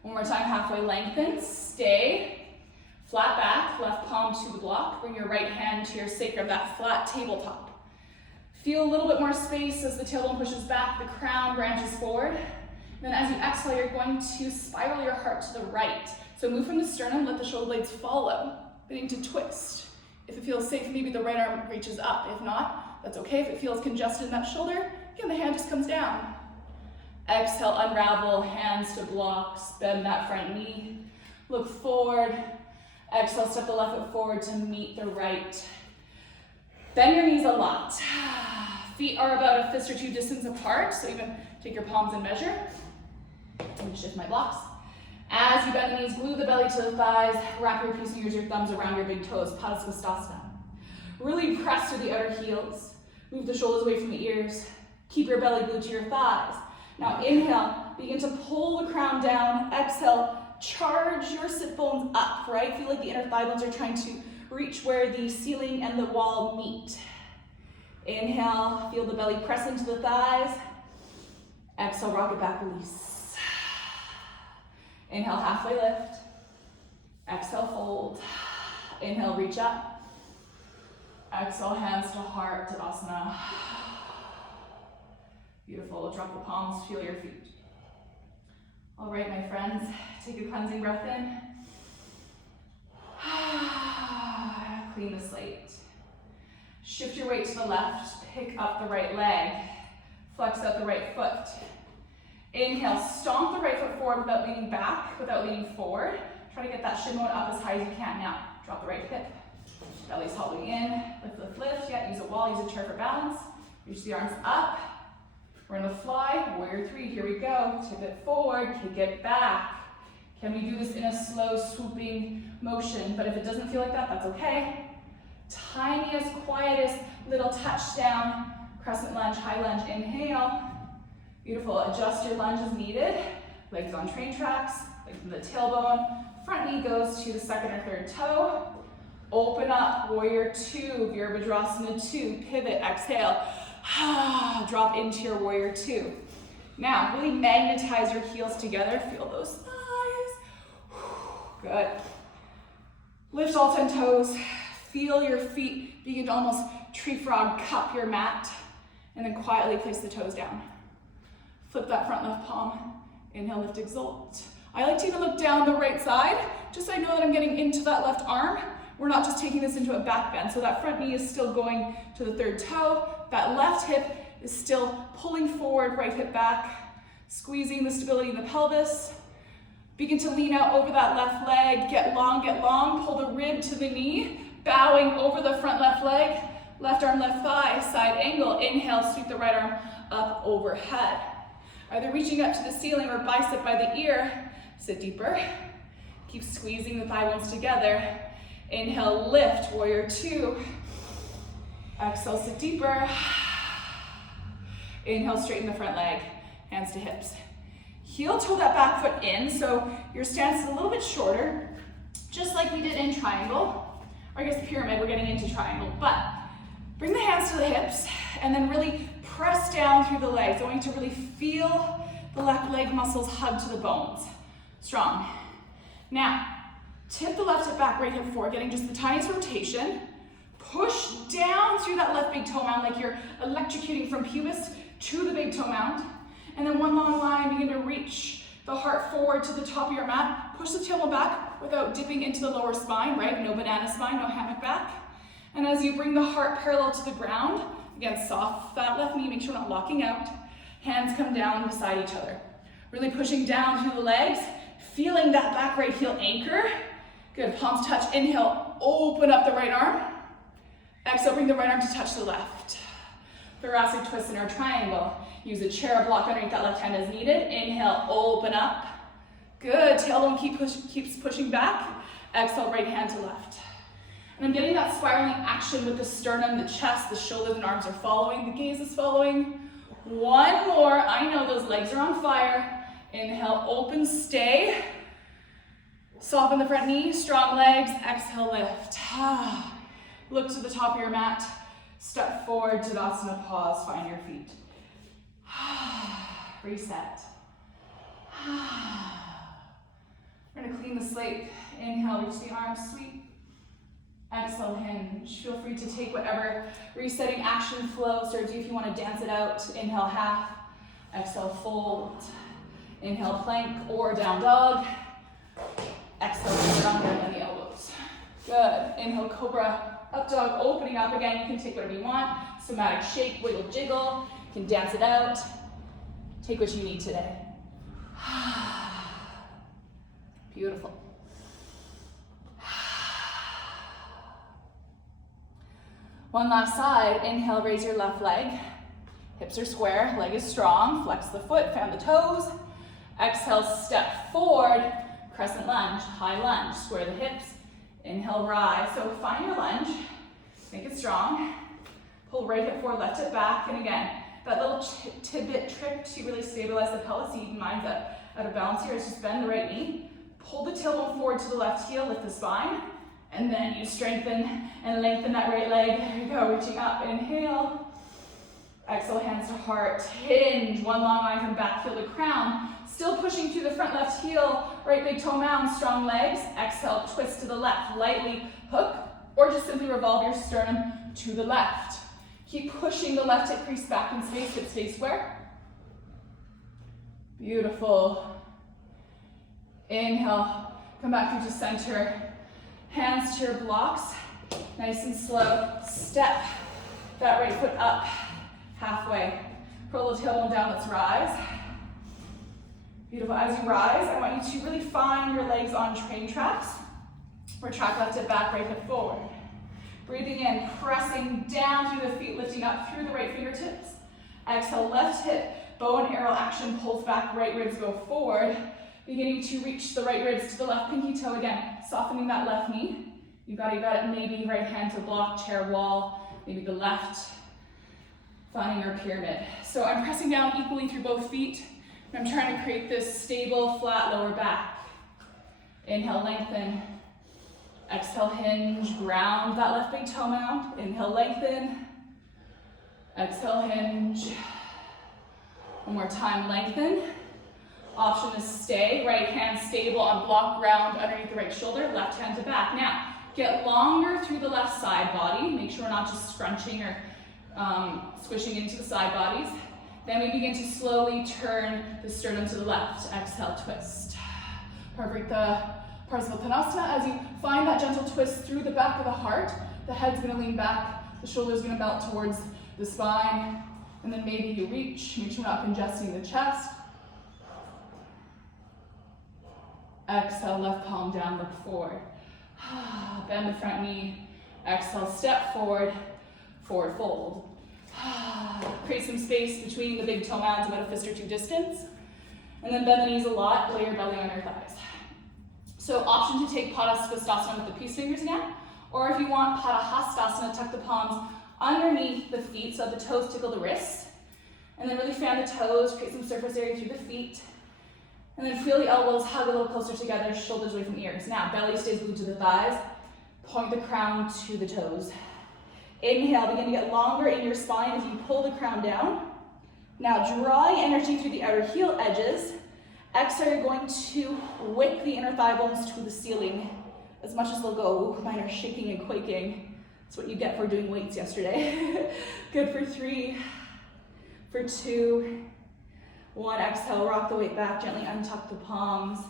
One more time, halfway lengthen. Stay. Flat back, left palm to the block. Bring your right hand to your sacrum, that flat tabletop. Feel a little bit more space as the tailbone pushes back, the crown branches forward. Then as you exhale, you're going to spiral your heart to the right. So move from the sternum, let the shoulder blades follow, beginning to twist. If it feels safe, maybe the right arm reaches up. If not, that's okay. If it feels congested in that shoulder, again, the hand just comes down. Exhale, unravel, hands to blocks, bend that front knee. Look forward. Exhale, step the left foot forward to meet the right. Bend your knees a lot. Feet are about a fist or two distance apart, so even take your palms and measure. Let me shift my blocks. As you bend the knees, glue the belly to the thighs, wrap your peace fingers, your thumbs around your big toes, Padasvastasana. Really press to the outer heels. Move the shoulders away from the ears. Keep your belly glued to your thighs. Now inhale, begin to pull the crown down. Exhale, charge your sit bones up, right? Feel like the inner thigh bones are trying to reach where the ceiling and the wall meet. Inhale, feel the belly press into the thighs. Exhale, rock it back, release. Inhale, halfway lift. Exhale, fold. Inhale, reach up. Exhale, hands to heart, Tadasana. Beautiful, drop the palms, feel your feet. All right, my friends, take a cleansing breath in. Clean the slate. Shift your weight to the left, pick up the right leg. Flex out the right foot. Inhale, stomp the right foot forward without leaning back, without leaning forward. Try to get that shin bone up as high as you can now. Drop the right hip. Belly's holding in. Lift, lift, lift. Yeah, use a wall, use a chair for balance. Reach the arms up. We're gonna fly. Warrior 3, here we go. Tip it forward, kick it back. Can we do this in a slow, swooping motion? But if it doesn't feel like that, that's okay. Tiniest, quietest little touchdown. Crescent lunge, high lunge, inhale. Beautiful, adjust your lunge as needed. Legs on train tracks, lengthen the tailbone. Front knee goes to the second or third toe. Open up, warrior 2, Virabhadrasana 2, pivot, exhale. Drop into your warrior 2. Now, really magnetize your heels together. Feel those thighs. Good. Lift all 10 toes. Feel your feet begin to almost tree frog cup your mat. And then quietly place the toes down. Flip that front left palm. Inhale, lift, exalt. I like to even look down the right side, just so I know that I'm getting into that left arm. We're not just taking this into a back bend. So that front knee is still going to the third toe. That left hip is still pulling forward, right hip back, squeezing the stability in the pelvis. Begin to lean out over that left leg. Get long, pull the rib to the knee, bowing over the front left leg, left arm, left thigh, side angle. Inhale, sweep the right arm up overhead. Either reaching up to the ceiling or bicep by the ear. Sit deeper. Keep squeezing the thigh bones together. Inhale, lift, warrior 2. Exhale, sit deeper. Inhale, straighten the front leg, hands to hips. Heel toe that back foot in, so your stance is a little bit shorter, just like we did in triangle. Or I guess pyramid, we're getting into triangle. But bring the hands to the hips, and then really press down through the legs. I want you to really feel the left leg muscles hug to the bones. Strong. Now, tip the left hip back, right hip forward, getting just the tiniest rotation. Push down through that left big toe mound like you're electrocuting from pubis to the big toe mound. And then one long line, begin to reach the heart forward to the top of your mat. Push the tailbone back without dipping into the lower spine, right? No banana spine, no hammock back. And as you bring the heart parallel to the ground, Again, soft that left knee, make sure we're not locking out. Hands come down beside each other. Really pushing down through the legs, feeling that back right heel anchor. Good, palms touch, inhale, open up the right arm. Exhale, bring the right arm to touch the left. Thoracic twist in our triangle. Use a chair block underneath that left hand as needed. Inhale, open up. Good, tailbone keeps pushing back. Exhale, right hand to left. And I'm getting that spiraling action with the sternum, the chest, the shoulders and arms are following, the gaze is following. One more, I know those legs are on fire. Inhale, open, stay. Soften the front knee, strong legs, exhale, lift. Look to the top of your mat, step forward, Tadasana, pause, find your feet. Reset. We're gonna clean the slate. Inhale, reach the arms, sweep. Exhale, hinge. Feel free to take whatever resetting action flow serves you if you want to dance it out. Inhale, half. Exhale, fold. Inhale, plank or down dog. Exhale, put on the elbows. Good. Inhale, cobra, up dog, opening up again. You can take whatever you want. Somatic shake, wiggle, jiggle. You can dance it out. Take what you need today. Beautiful. One last side. Inhale, raise your left leg. Hips are square, leg is strong. Flex the foot, fan the toes. Exhale, step forward. Crescent lunge, high lunge. Square the hips. Inhale, rise. So find your lunge. Make it strong. Pull right hip forward, left hip back. And again, that little tidbit trick to really stabilize the pelvis, so you can mind that out of balance here, is just bend the right knee. Pull the tailbone forward to the left heel, lift the spine. And then you strengthen and lengthen that right leg. There you go, reaching up, inhale. Exhale, hands to heart, hinge. One long line from back heel to crown. Still pushing through the front left heel, right big toe mound, strong legs. Exhale, twist to the left, lightly hook, or just simply revolve your sternum to the left. Keep pushing the left hip crease back in space, hip stay square. Beautiful. Inhale, come back through to center. Hands to your blocks, nice and slow. Step that right foot up, halfway. Curl the tailbone down, let's rise. Beautiful, as you rise, I want you to really find your legs on train tracks. Or track left hip back, right hip forward. Breathing in, pressing down through the feet, lifting up through the right fingertips. Exhale, left hip, bow and arrow action, pulls back, right ribs go forward. Beginning to reach the right ribs to the left pinky toe again, softening that left knee. You got it, maybe right hand to block, chair, wall, maybe the left, finding your pyramid. So I'm pressing down equally through both feet, and I'm trying to create this stable, flat lower back. Inhale, lengthen. Exhale, hinge, ground that left big toe mound. Inhale, lengthen. Exhale, hinge. One more time, lengthen. Option is stay, right hand stable on block ground underneath the right shoulder, left hand to back. Now, get longer through the left side body. Make sure we're not just scrunching or squishing into the side bodies. Then we begin to slowly turn the sternum to the left. Exhale, twist. Perfect, the Parsvatanasana. As you find that gentle twist through the back of the heart, the head's gonna lean back, the shoulder's gonna melt towards the spine, and then maybe you reach. Make sure we're not congesting the chest. Exhale, left palm down, look forward. Bend the front knee. Exhale, step forward, forward fold. Create some space between the big toe mounds, about a fist or two distance. And then bend the knees a lot, lay your belly on your thighs. So option to take Padasana with the peace fingers again, or if you want Padahastasana, tuck the palms underneath the feet so that the toes tickle the wrists. And then really fan the toes, create some surface area through the feet. And then feel the elbows hug a little closer together, shoulders away from ears. Now, belly stays glued to the thighs. Point the crown to the toes. Inhale, begin to get longer in your spine as you pull the crown down. Now, drawing energy through the outer heel edges. Exhale, you're going to whip the inner thigh bones to the ceiling as much as they'll go. Ooh, mine are shaking and quaking. That's what you get for doing weights yesterday. Good for 3, for 2, 1. Exhale, rock the weight back, gently untuck the palms.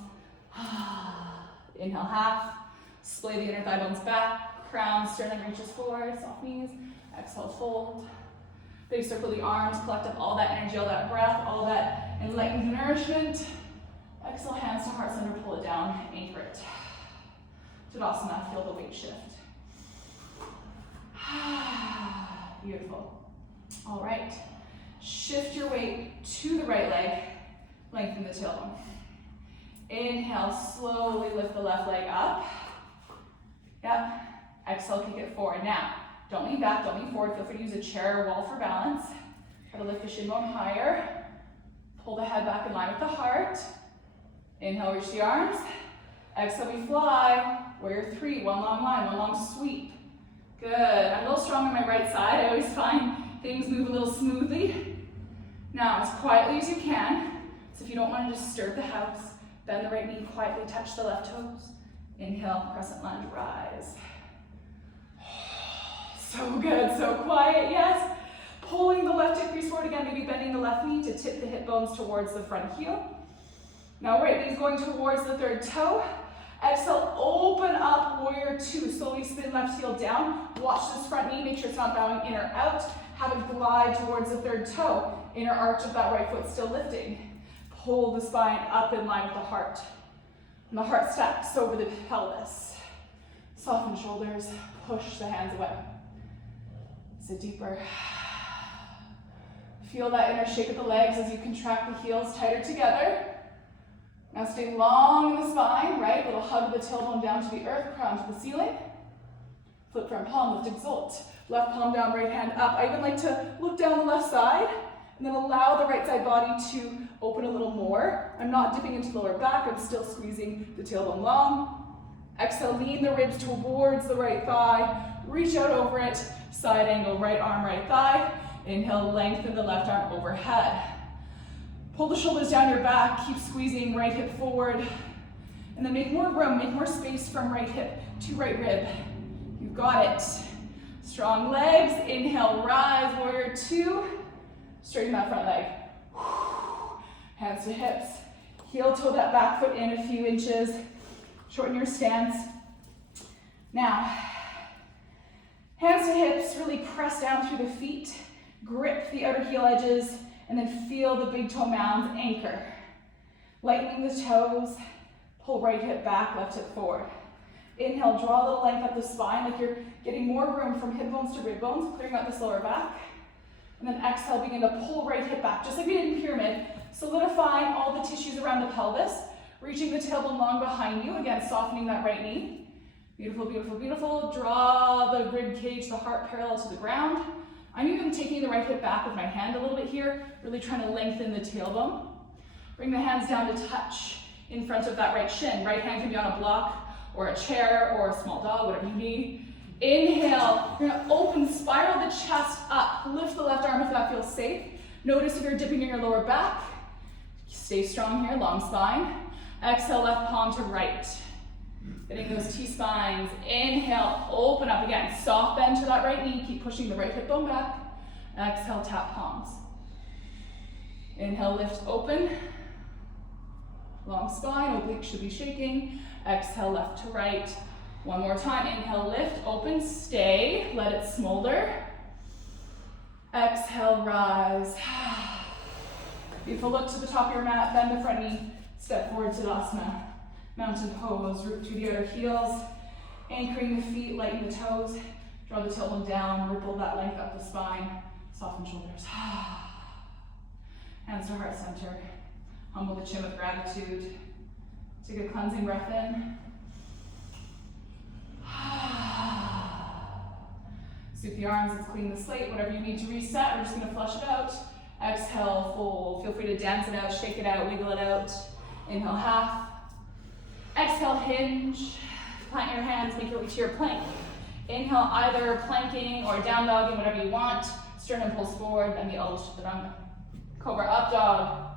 Inhale, half. Splay the inner thigh bones back. Crown, sternum reaches forward, soft knees. Exhale, fold. Big circle of the arms, collect up all that energy, all that breath, all that enlightened nourishment. Exhale, hands to heart center, pull it down, anchor it. Tadasana, feel the weight shift. Beautiful. All right. Shift your weight to the right leg, lengthen the tailbone. Inhale, slowly lift the left leg up. Yep. Exhale, kick it forward. Now, don't lean back, don't lean forward. Feel free to use a chair or wall for balance. Try to lift the shin bone higher. Pull the head back in line with the heart. Inhale, reach the arms. Exhale, we fly. Warrior 3, one long line, one long sweep. Good. I'm a little strong on my right side. I always find things move a little smoothly. Now, as quietly as you can. So if you don't want to disturb the house, bend the right knee, quietly touch the left toes. Inhale, crescent lunge, rise. So good, so quiet, yes. Pulling the left hip crease forward again, maybe bending the left knee to tip the hip bones towards the front heel. Now right knee's going towards the third toe. Exhale, open up, warrior 2. Slowly spin left heel down. Watch this front knee, make sure it's not bowing in or out. Have it glide towards the third toe. Inner arch of that right foot still lifting. Pull the spine up in line with the heart. And the heart stacks over the pelvis. Soften shoulders, push the hands away. Sit deeper. Feel that inner shake of the legs as you contract the heels tighter together. Now stay long in the spine, right? Little hug the tailbone down to the earth, crown to the ceiling. Flip front palm, lift, exalt. Left palm down, right hand up. I even like to look down the left side and then allow the right side body to open a little more. I'm not dipping into the lower back, I'm still squeezing the tailbone long. Exhale, lean the ribs towards the right thigh. Reach out over it, side angle, right arm, right thigh. Inhale, lengthen the left arm overhead. Pull the shoulders down your back, keep squeezing right hip forward. And then make more room, make more space from right hip to right rib. You've got it. Strong legs, inhale, rise, warrior 2. Straighten that front leg. Hands to hips. Heel toe that back foot in a few inches. Shorten your stance. Now, hands to hips, really press down through the feet. Grip the outer heel edges, and then feel the big toe mounds anchor. Lightening the toes, pull right hip back, left hip forward. Inhale, draw a little length up the spine, like you're getting more room from hip bones to rib bones, clearing out this lower back. And then exhale, begin to pull right hip back, just like we did in pyramid, solidifying all the tissues around the pelvis, reaching the tailbone long behind you, again, softening that right knee. Beautiful, beautiful, beautiful. Draw the rib cage, the heart parallel to the ground. I'm even taking the right hip back with my hand a little bit here, really trying to lengthen the tailbone. Bring the hands down to touch in front of that right shin. Right hand can be on a block or a chair or a small dog, whatever you need. Inhale, you're gonna open, spiral the chest up. Lift the left arm if that feels safe. Notice if you're dipping in your lower back. Stay strong here, long spine. Exhale, left palm to right. Getting those T-spines. Inhale, open up again. Soft bend to that right knee. Keep pushing the right hip bone back. Exhale, tap palms. Inhale, lift, open. Long spine, obliques should be shaking. Exhale, left to right. One more time. Inhale, lift, open, stay. Let it smolder. Exhale, rise. Beautiful. Look to the top of your mat. Bend the front knee. Step forward, Tadasana. Mountain pose, root through the outer heels, anchoring the feet, lighten the toes, draw the tailbone down, ripple that length up the spine, soften shoulders. Hands to heart center, humble the chin with gratitude. Take a cleansing breath in. Sweep the arms, let's clean the slate, whatever you need to reset, we're just gonna flush it out. Exhale, fold, feel free to dance it out, shake it out, wiggle it out. Inhale, half. Exhale, hinge, plant your hands, make your way to your plank. Inhale, either planking or down dogging, whatever you want. Sternum pulls forward, and the elbows to the ground. Cobra up dog,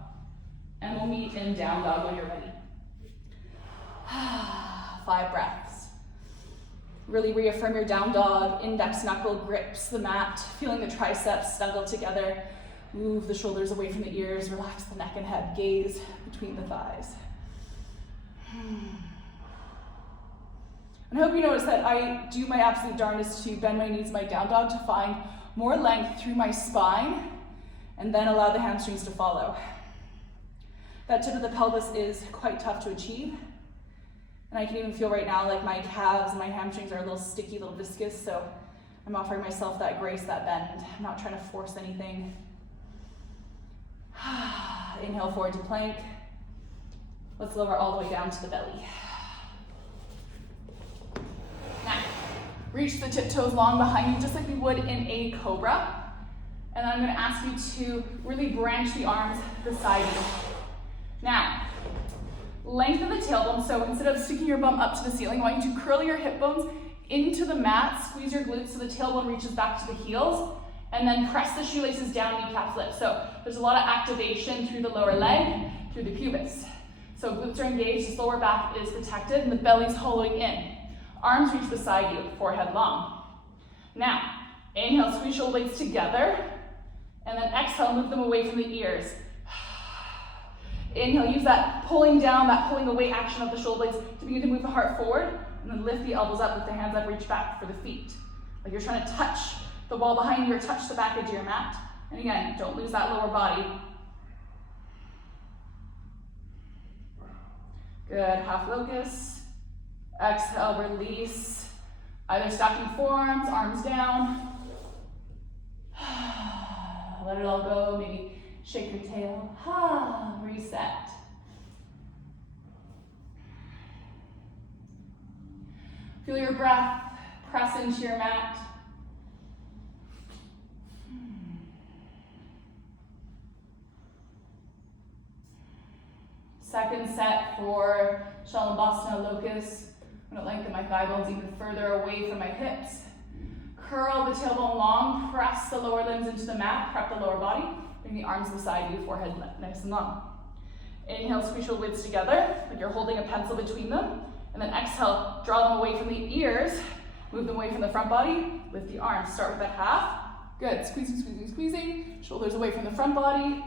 and we'll meet in down dog when you're ready. 5 breaths. Really reaffirm your down dog, index knuckle grips the mat, feeling the triceps snuggle together. Move the shoulders away from the ears, relax the neck and head, gaze between the thighs. And I hope you notice that I do my absolute darndest to bend my knees, my down dog, to find more length through my spine and then allow the hamstrings to follow. That tip of the pelvis is quite tough to achieve. And I can even feel right now like my calves and my hamstrings are a little sticky, a little viscous, so I'm offering myself that grace, that bend. I'm not trying to force anything. Inhale forward to plank. Let's lower all the way down to the belly. Now, reach the tiptoes long behind you, just like we would in a cobra. And then I'm going to ask you to really branch the arms beside you. Now, lengthen the tailbone. So instead of sticking your bum up to the ceiling, I want you to curl your hip bones into the mat, squeeze your glutes so the tailbone reaches back to the heels, and then press the shoelaces down, kneecap flip. So there's a lot of activation through the lower leg, through the pubis. So glutes are engaged, this lower back is protected, and the belly's hollowing in. Arms reach beside you, forehead long. Now, inhale, squeeze shoulder blades together, and then exhale, move them away from the ears. Inhale, use that pulling down, that pulling away action of the shoulder blades to begin to move the heart forward, and then lift the elbows up, lift the hands up, reach back for the feet. Like you're trying to touch the wall behind you or touch the back edge of your mat. And again, don't lose that lower body. Good, half locust. Exhale, release. Either stacking forearms, arms down. Let it all go, maybe shake your tail. Reset. Feel your breath press into your mat. Second set for Shalabhasana locust. I'm going to lengthen my thigh bones even further away from my hips. Curl the tailbone long, press the lower limbs into the mat, prep the lower body. Bring the arms beside you, forehead nice and long. Inhale, squeeze shoulder blades together, like you're holding a pencil between them. And then exhale, draw them away from the ears, move them away from the front body, lift the arms. Start with a half. Good, squeezing, squeezing, squeezing. Shoulders away from the front body.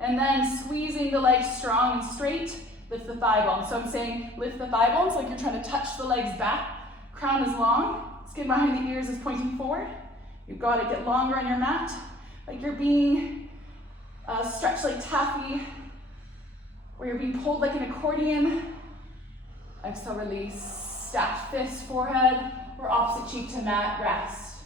And then squeezing the legs strong and straight, lift the thigh bones. So I'm saying lift the thigh bones like you're trying to touch the legs back. Crown is long, skin behind the ears is pointing forward. You've got to get longer on your mat, like you're being stretched like taffy, or you're being pulled like an accordion. Exhale, release, stacked fist, forehead, or opposite cheek to mat, rest.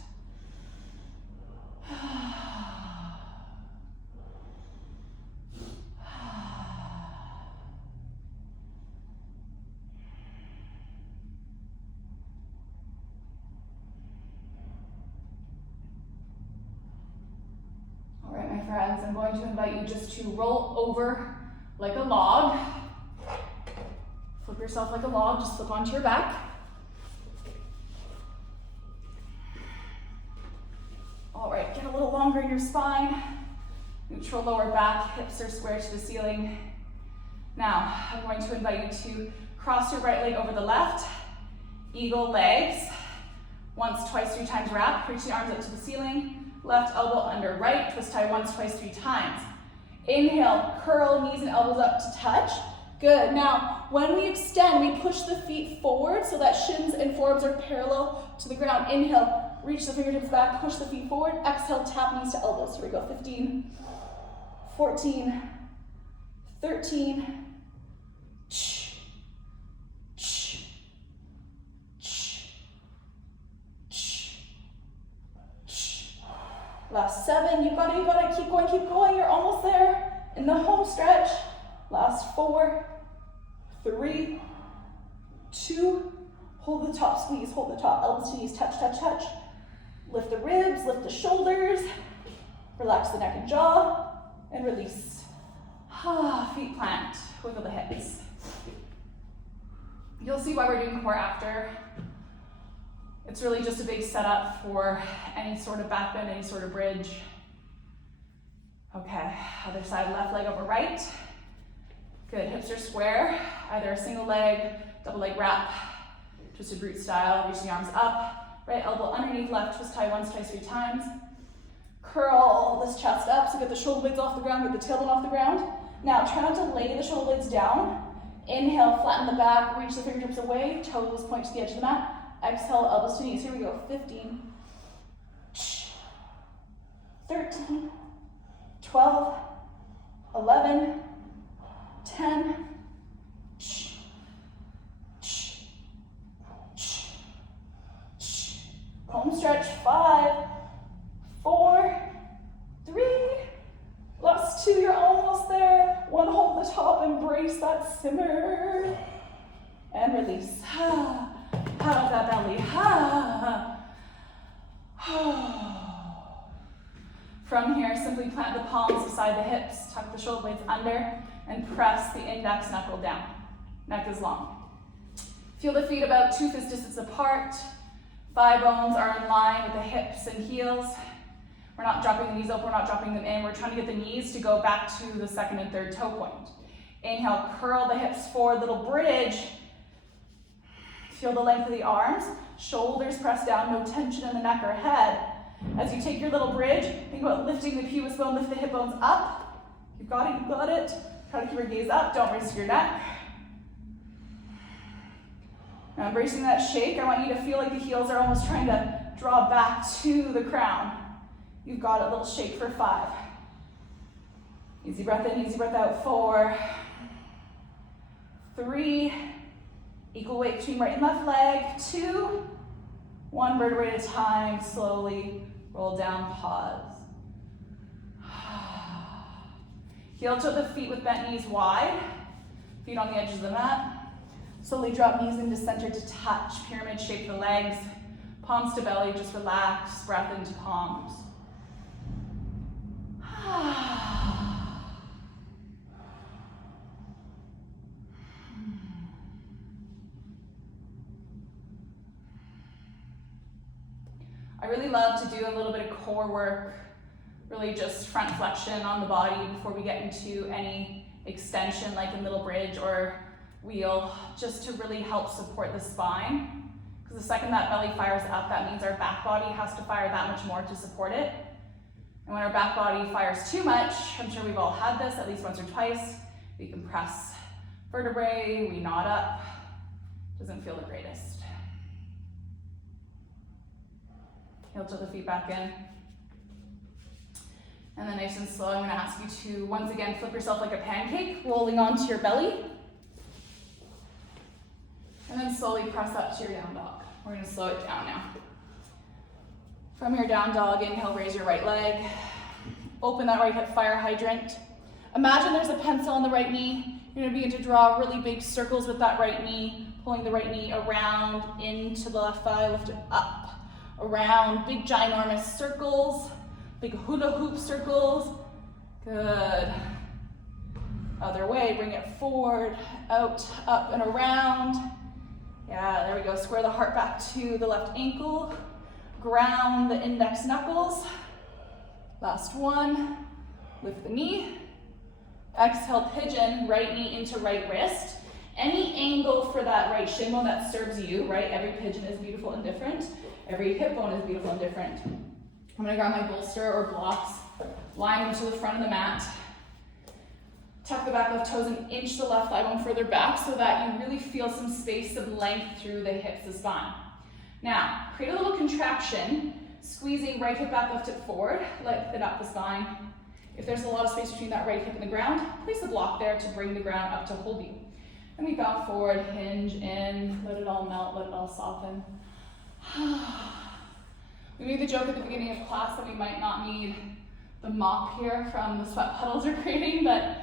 All right, my friends, I'm going to invite you just to roll over like a log. Flip yourself like a log, just flip onto your back. All right, get a little longer in your spine. Neutral lower back, hips are square to the ceiling. Now, I'm going to invite you to cross your right leg over the left, eagle legs. Once, twice, 3 times wrap, reach the arms up to the ceiling. Left elbow under right, twist tie once, twice, 3 times. Inhale, curl knees and elbows up to touch. Good. Now, when we extend, we push the feet forward so that shins and forearms are parallel to the ground. Inhale, reach the fingertips back, push the feet forward. Exhale, tap knees to elbows. Here we go. 15, 14, 13. Last 7. You got it. Keep going. You're almost there. In the home stretch. Last 4, 3, 2, hold the top, squeeze, hold the top, elbows to knees, touch, touch, touch. Lift the ribs, lift the shoulders, relax the neck and jaw, and release. Feet plant, wiggle the hips. You'll see why we're doing core after. It's really just a big setup for any sort of back bend, any sort of bridge. Okay, other side, left leg over right. Good, hips are square, either a single leg, double leg wrap, twisted root style, reach the arms up, right elbow underneath left, twist tie once, twice, 3 times. Curl this chest up, so get the shoulder blades off the ground, get the tailbone off the ground. Now try not to lay the shoulder blades down. Inhale, flatten the back, reach the fingertips away, toes point to the edge of the mat. Exhale, elbows to knees. Here we go. 15, 13, 12, 11, 10, home stretch. 5, 4, 3, last 2, you're almost there. 1, hold the top, embrace that simmer. And release. Out of that belly. From here, simply plant the palms beside the hips, tuck the shoulder blades under, and press the index knuckle down. Neck is long. Feel the feet about 2 fist distance apart. Thigh bones are in line with the hips and heels. We're not dropping the knees open, we're not dropping them in. We're trying to get the knees to go back to the 2nd and 3rd toe point. Inhale, curl the hips forward, little bridge. Feel the length of the arms. Shoulders press down, no tension in the neck or head. As you take your little bridge, think about lifting the pubis bone, lift the hip bones up. You've got it, you've got it. Try to keep your gaze up, don't risk your neck. Now embracing that shake, I want you to feel like the heels are almost trying to draw back to the crown. You've got a little shake for 5. Easy breath in, easy breath out. 4, 3, equal weight between right and left leg. 2, 1 vertebrae at a time, slowly roll down, pause. Heel to the feet with bent knees wide, feet on the edges of the mat. Slowly drop knees into center to touch, pyramid shape the legs, palms to belly, just relax, breath into palms. I really love to do a little bit of core work, really just front flexion on the body before we get into any extension like in little bridge or wheel, just to really help support the spine. Because the second that belly fires up, that means our back body has to fire that much more to support it. And when our back body fires too much, I'm sure we've all had this at least once or twice, we compress vertebrae, we knot up, doesn't feel the greatest. Heel to the feet back in. And then nice and slow, I'm gonna ask you to once again flip yourself like a pancake, rolling onto your belly. And then slowly press up to your down dog. We're gonna slow it down now. From your down dog, inhale, raise your right leg. Open that right hip fire hydrant. Imagine there's a pencil on the right knee. You're gonna begin to draw really big circles with that right knee, pulling the right knee around into the left thigh, lift it up, around, big ginormous circles, big hula hoop circles. Good. Other way, bring it forward, out, up, and around. Yeah, there we go. Square the heart back to the left ankle. Ground the index knuckles. Last one. Lift the knee. Exhale, pigeon, right knee into right wrist. Any angle for that right shin bone that serves you, right? Every pigeon is beautiful and different. Every hip bone is beautiful and different. I'm gonna grab my bolster or blocks, line them to the front of the mat. Tuck the back left toes and inch the left thigh bone further back so that you really feel some space, some length through the hips, the spine. Now, create a little contraction, squeezing right hip back, left hip forward, lengthen up the spine. If there's a lot of space between that right hip and the ground, place a block there to bring the ground up to hold you. And we bow forward, hinge in, let it all melt, let it all soften. We made the joke at the beginning of class that we might not need the mop here from the sweat puddles we're creating, but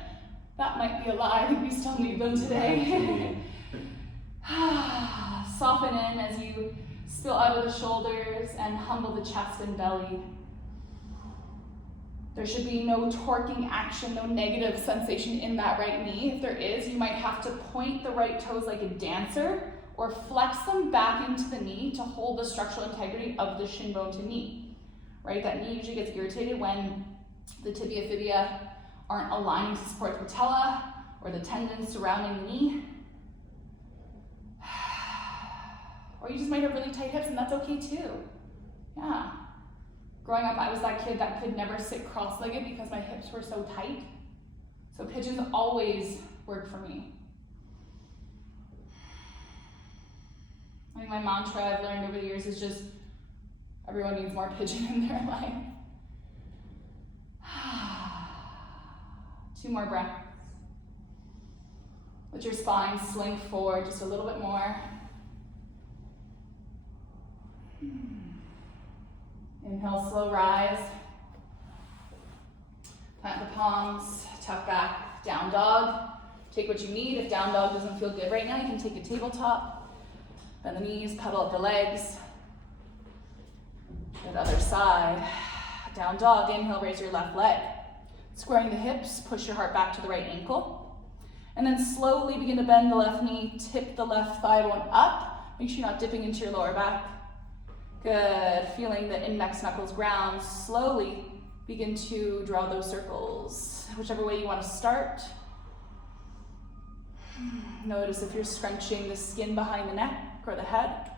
that might be a lie. I think we still need them today. Soften in as you spill out of the shoulders and humble the chest and belly. There should be no torquing action, no negative sensation in that right knee. If there is, you might have to point the right toes like a dancer or flex them back into the knee to hold the structural integrity of the shin bone to knee, right? That knee usually gets irritated when the tibia fibia aren't aligning to support the patella or the tendons surrounding the knee. Or you just might have really tight hips, and that's okay too. Yeah. Growing up, I was that kid that could never sit cross-legged because my hips were so tight. So pigeons always worked for me. I think my mantra I've learned over the years is just everyone needs more pigeon in their life. 2 more breaths. Let your spine slink forward just a little bit more. Inhale, slow rise. Plant the palms, tuck back, down dog. Take what you need. If down dog doesn't feel good right now, you can take a tabletop. Bend the knees, pedal up the legs. The other side. Down dog, inhale, raise your left leg. Squaring the hips, push your heart back to the right ankle. And then slowly begin to bend the left knee, tip the left thigh bone up. Make sure you're not dipping into your lower back. Good, feeling the index knuckles ground. Slowly begin to draw those circles. Whichever way you want to start. Notice if you're scrunching the skin behind the neck or the head.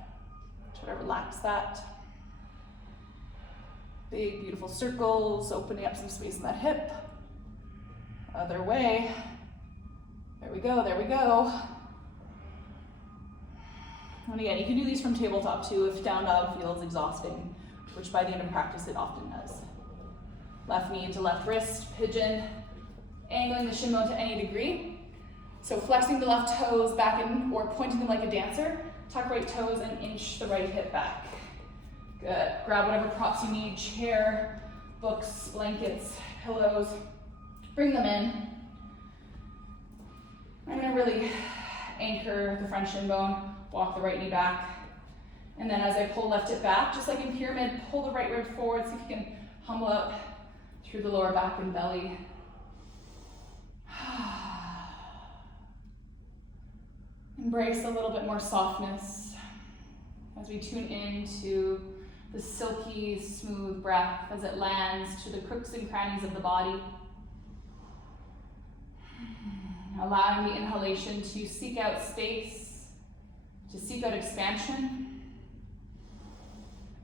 Try to relax that. Big, beautiful circles, opening up some space in that hip. Other way. There we go, there we go. And again, you can do these from tabletop too if down dog feels exhausting, which by the end of practice it often does. Left knee into left wrist, pigeon, angling the shin bone to any degree. So flexing the left toes back in or pointing them like a dancer. Tuck right toes and inch the right hip back. Good. Grab whatever props you need, chair, books, blankets, pillows. Bring them in. I'm gonna really anchor the front shin bone, walk the right knee back. And then as I pull left hip back, just like in pyramid, pull the right rib forward, see if you can humble up through the lower back and belly. Embrace a little bit more softness as we tune into the silky, smooth breath as it lands to the crooks and crannies of the body. Allowing the inhalation to seek out space, to seek out expansion.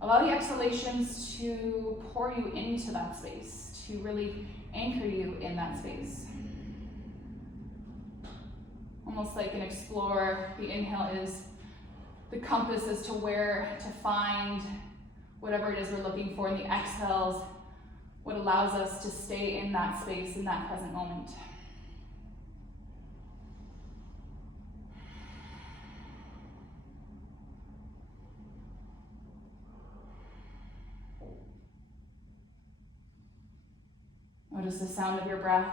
Allow the exhalations to pour you into that space, to really anchor you in that space. Almost like an explorer, the inhale is the compass as to where to find whatever it is we're looking for, and the exhales what allows us to stay in that space, in that present moment. Notice the sound of your breath.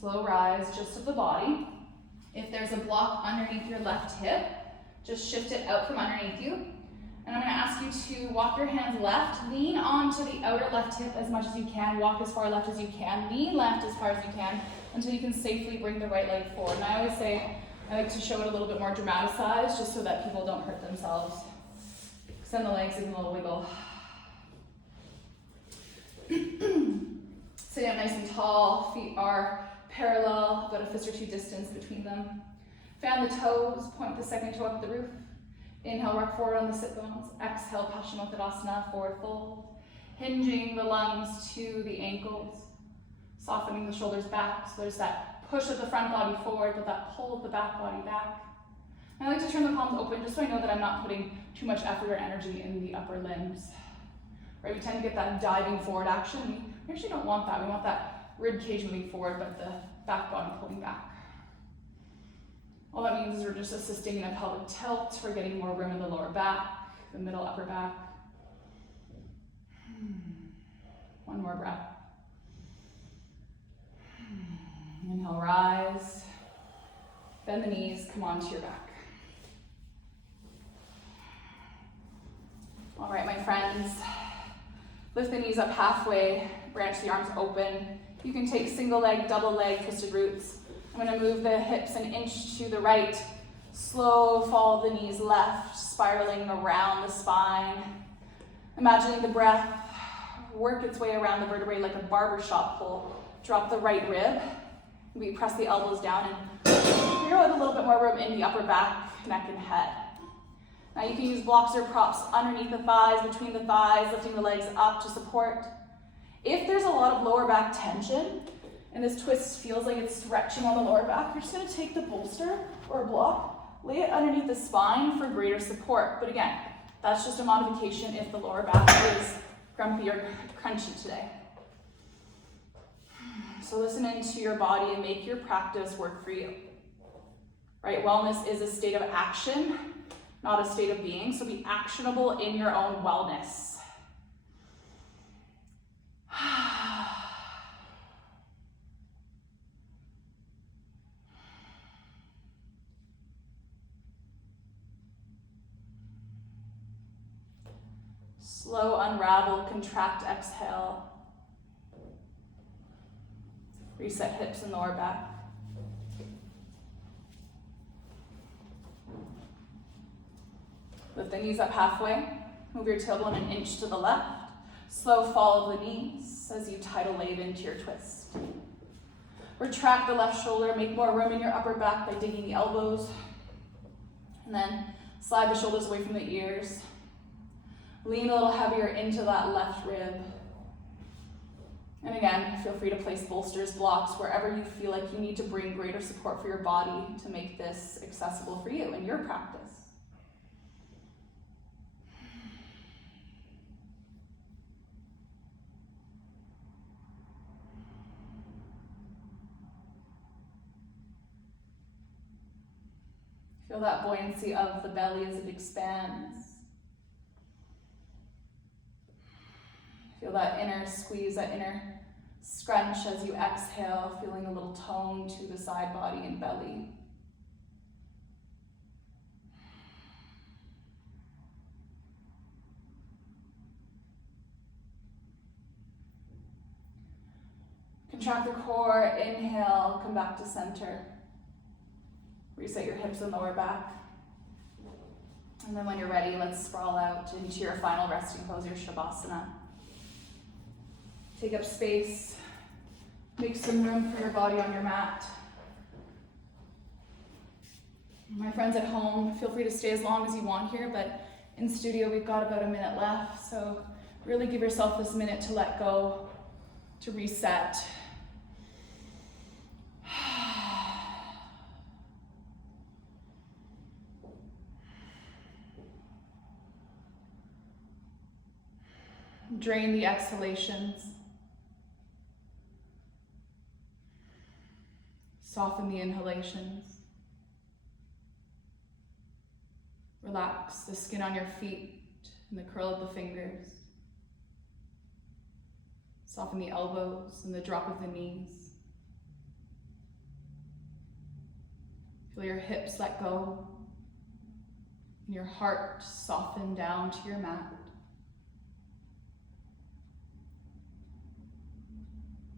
Slow rise just of the body. If there's a block underneath your left hip, just shift it out from underneath you. And I'm going to ask you to walk your hands left, lean onto the outer left hip as much as you can, walk as far left as you can, lean left as far as you can until you can safely bring the right leg forward. And I always say, I like to show it a little bit more dramatized just so that people don't hurt themselves. Extend the legs, give them a little wiggle. Sit up nice and tall, feet are parallel, about a fist or 2 distance between them. Fan the toes, point the second toe up the roof. Inhale, rock forward on the sit bones. Exhale, Paschimottanasana, forward fold. Hinging the lungs to the ankles. Softening the shoulders back, so there's that push of the front body forward, but that pull of the back body back. And I like to turn the palms open just so I know that I'm not putting too much effort or energy in the upper limbs. Right, we tend to get that diving forward action. We actually don't want that. We want that rib cage moving forward, but the back body pulling back. All that means is we're just assisting in a pelvic tilt. We're getting more room in the lower back, the middle upper back. One more breath. Inhale, rise. Bend the knees, come onto your back. All right, my friends. Lift the knees up halfway, branch the arms open. You can take single leg, double leg, twisted roots. I'm going to move the hips an inch to the right. Slow fall of the knees left, spiraling around the spine. Imagining the breath work its way around the vertebrae like a barbershop pull. Drop the right rib. We press the elbows down and figure out a little bit more room in the upper back, neck, and head. Now you can use blocks or props underneath the thighs, between the thighs, lifting the legs up to support. If there's a lot of lower back tension and this twist feels like it's stretching on the lower back, you're just going to take the bolster or block, lay it underneath the spine for greater support. But again, that's just a modification if the lower back is grumpy or crunchy today. So listen into your body and make your practice work for you. Right? Wellness is a state of action, not a state of being. So be actionable in your own wellness. Slow, unravel, contract, exhale. Reset hips and lower back. Lift the knees up halfway. Move your tailbone an inch to the left. Slow fall of the knees as you tidal wave into your twist. Retract the left shoulder. Make more room in your upper back by digging the elbows. And then slide the shoulders away from the ears. Lean a little heavier into that left rib. And again, feel free to place bolsters, blocks, wherever you feel like you need to bring greater support for your body to make this accessible for you in your practice. Feel that buoyancy of the belly as it expands. Feel that inner squeeze, that inner scrunch as you exhale, feeling a little tone to the side body and belly. Contract the core, inhale, come back to center. Reset your hips and lower back. And then when you're ready, let's sprawl out into your final resting pose, your Shavasana. Take up space, make some room for your body on your mat. My friends at home, feel free to stay as long as you want here, but in studio we've got about a minute left, so really give yourself this minute to let go, to reset. Drain the exhalations. Soften the inhalations. Relax the skin on your feet and the curl of the fingers. Soften the elbows and the drop of the knees. Feel your hips let go and your heart soften down to your mat.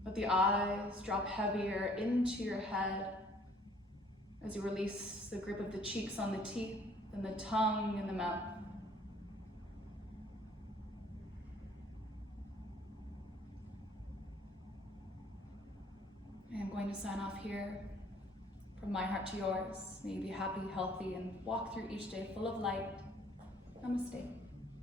Let the eyes drop heavier into your head as you release the grip of the cheeks on the teeth and the tongue and the mouth. I'm going to sign off here. From my heart to yours, may you be happy, healthy, and walk through each day full of light. Namaste.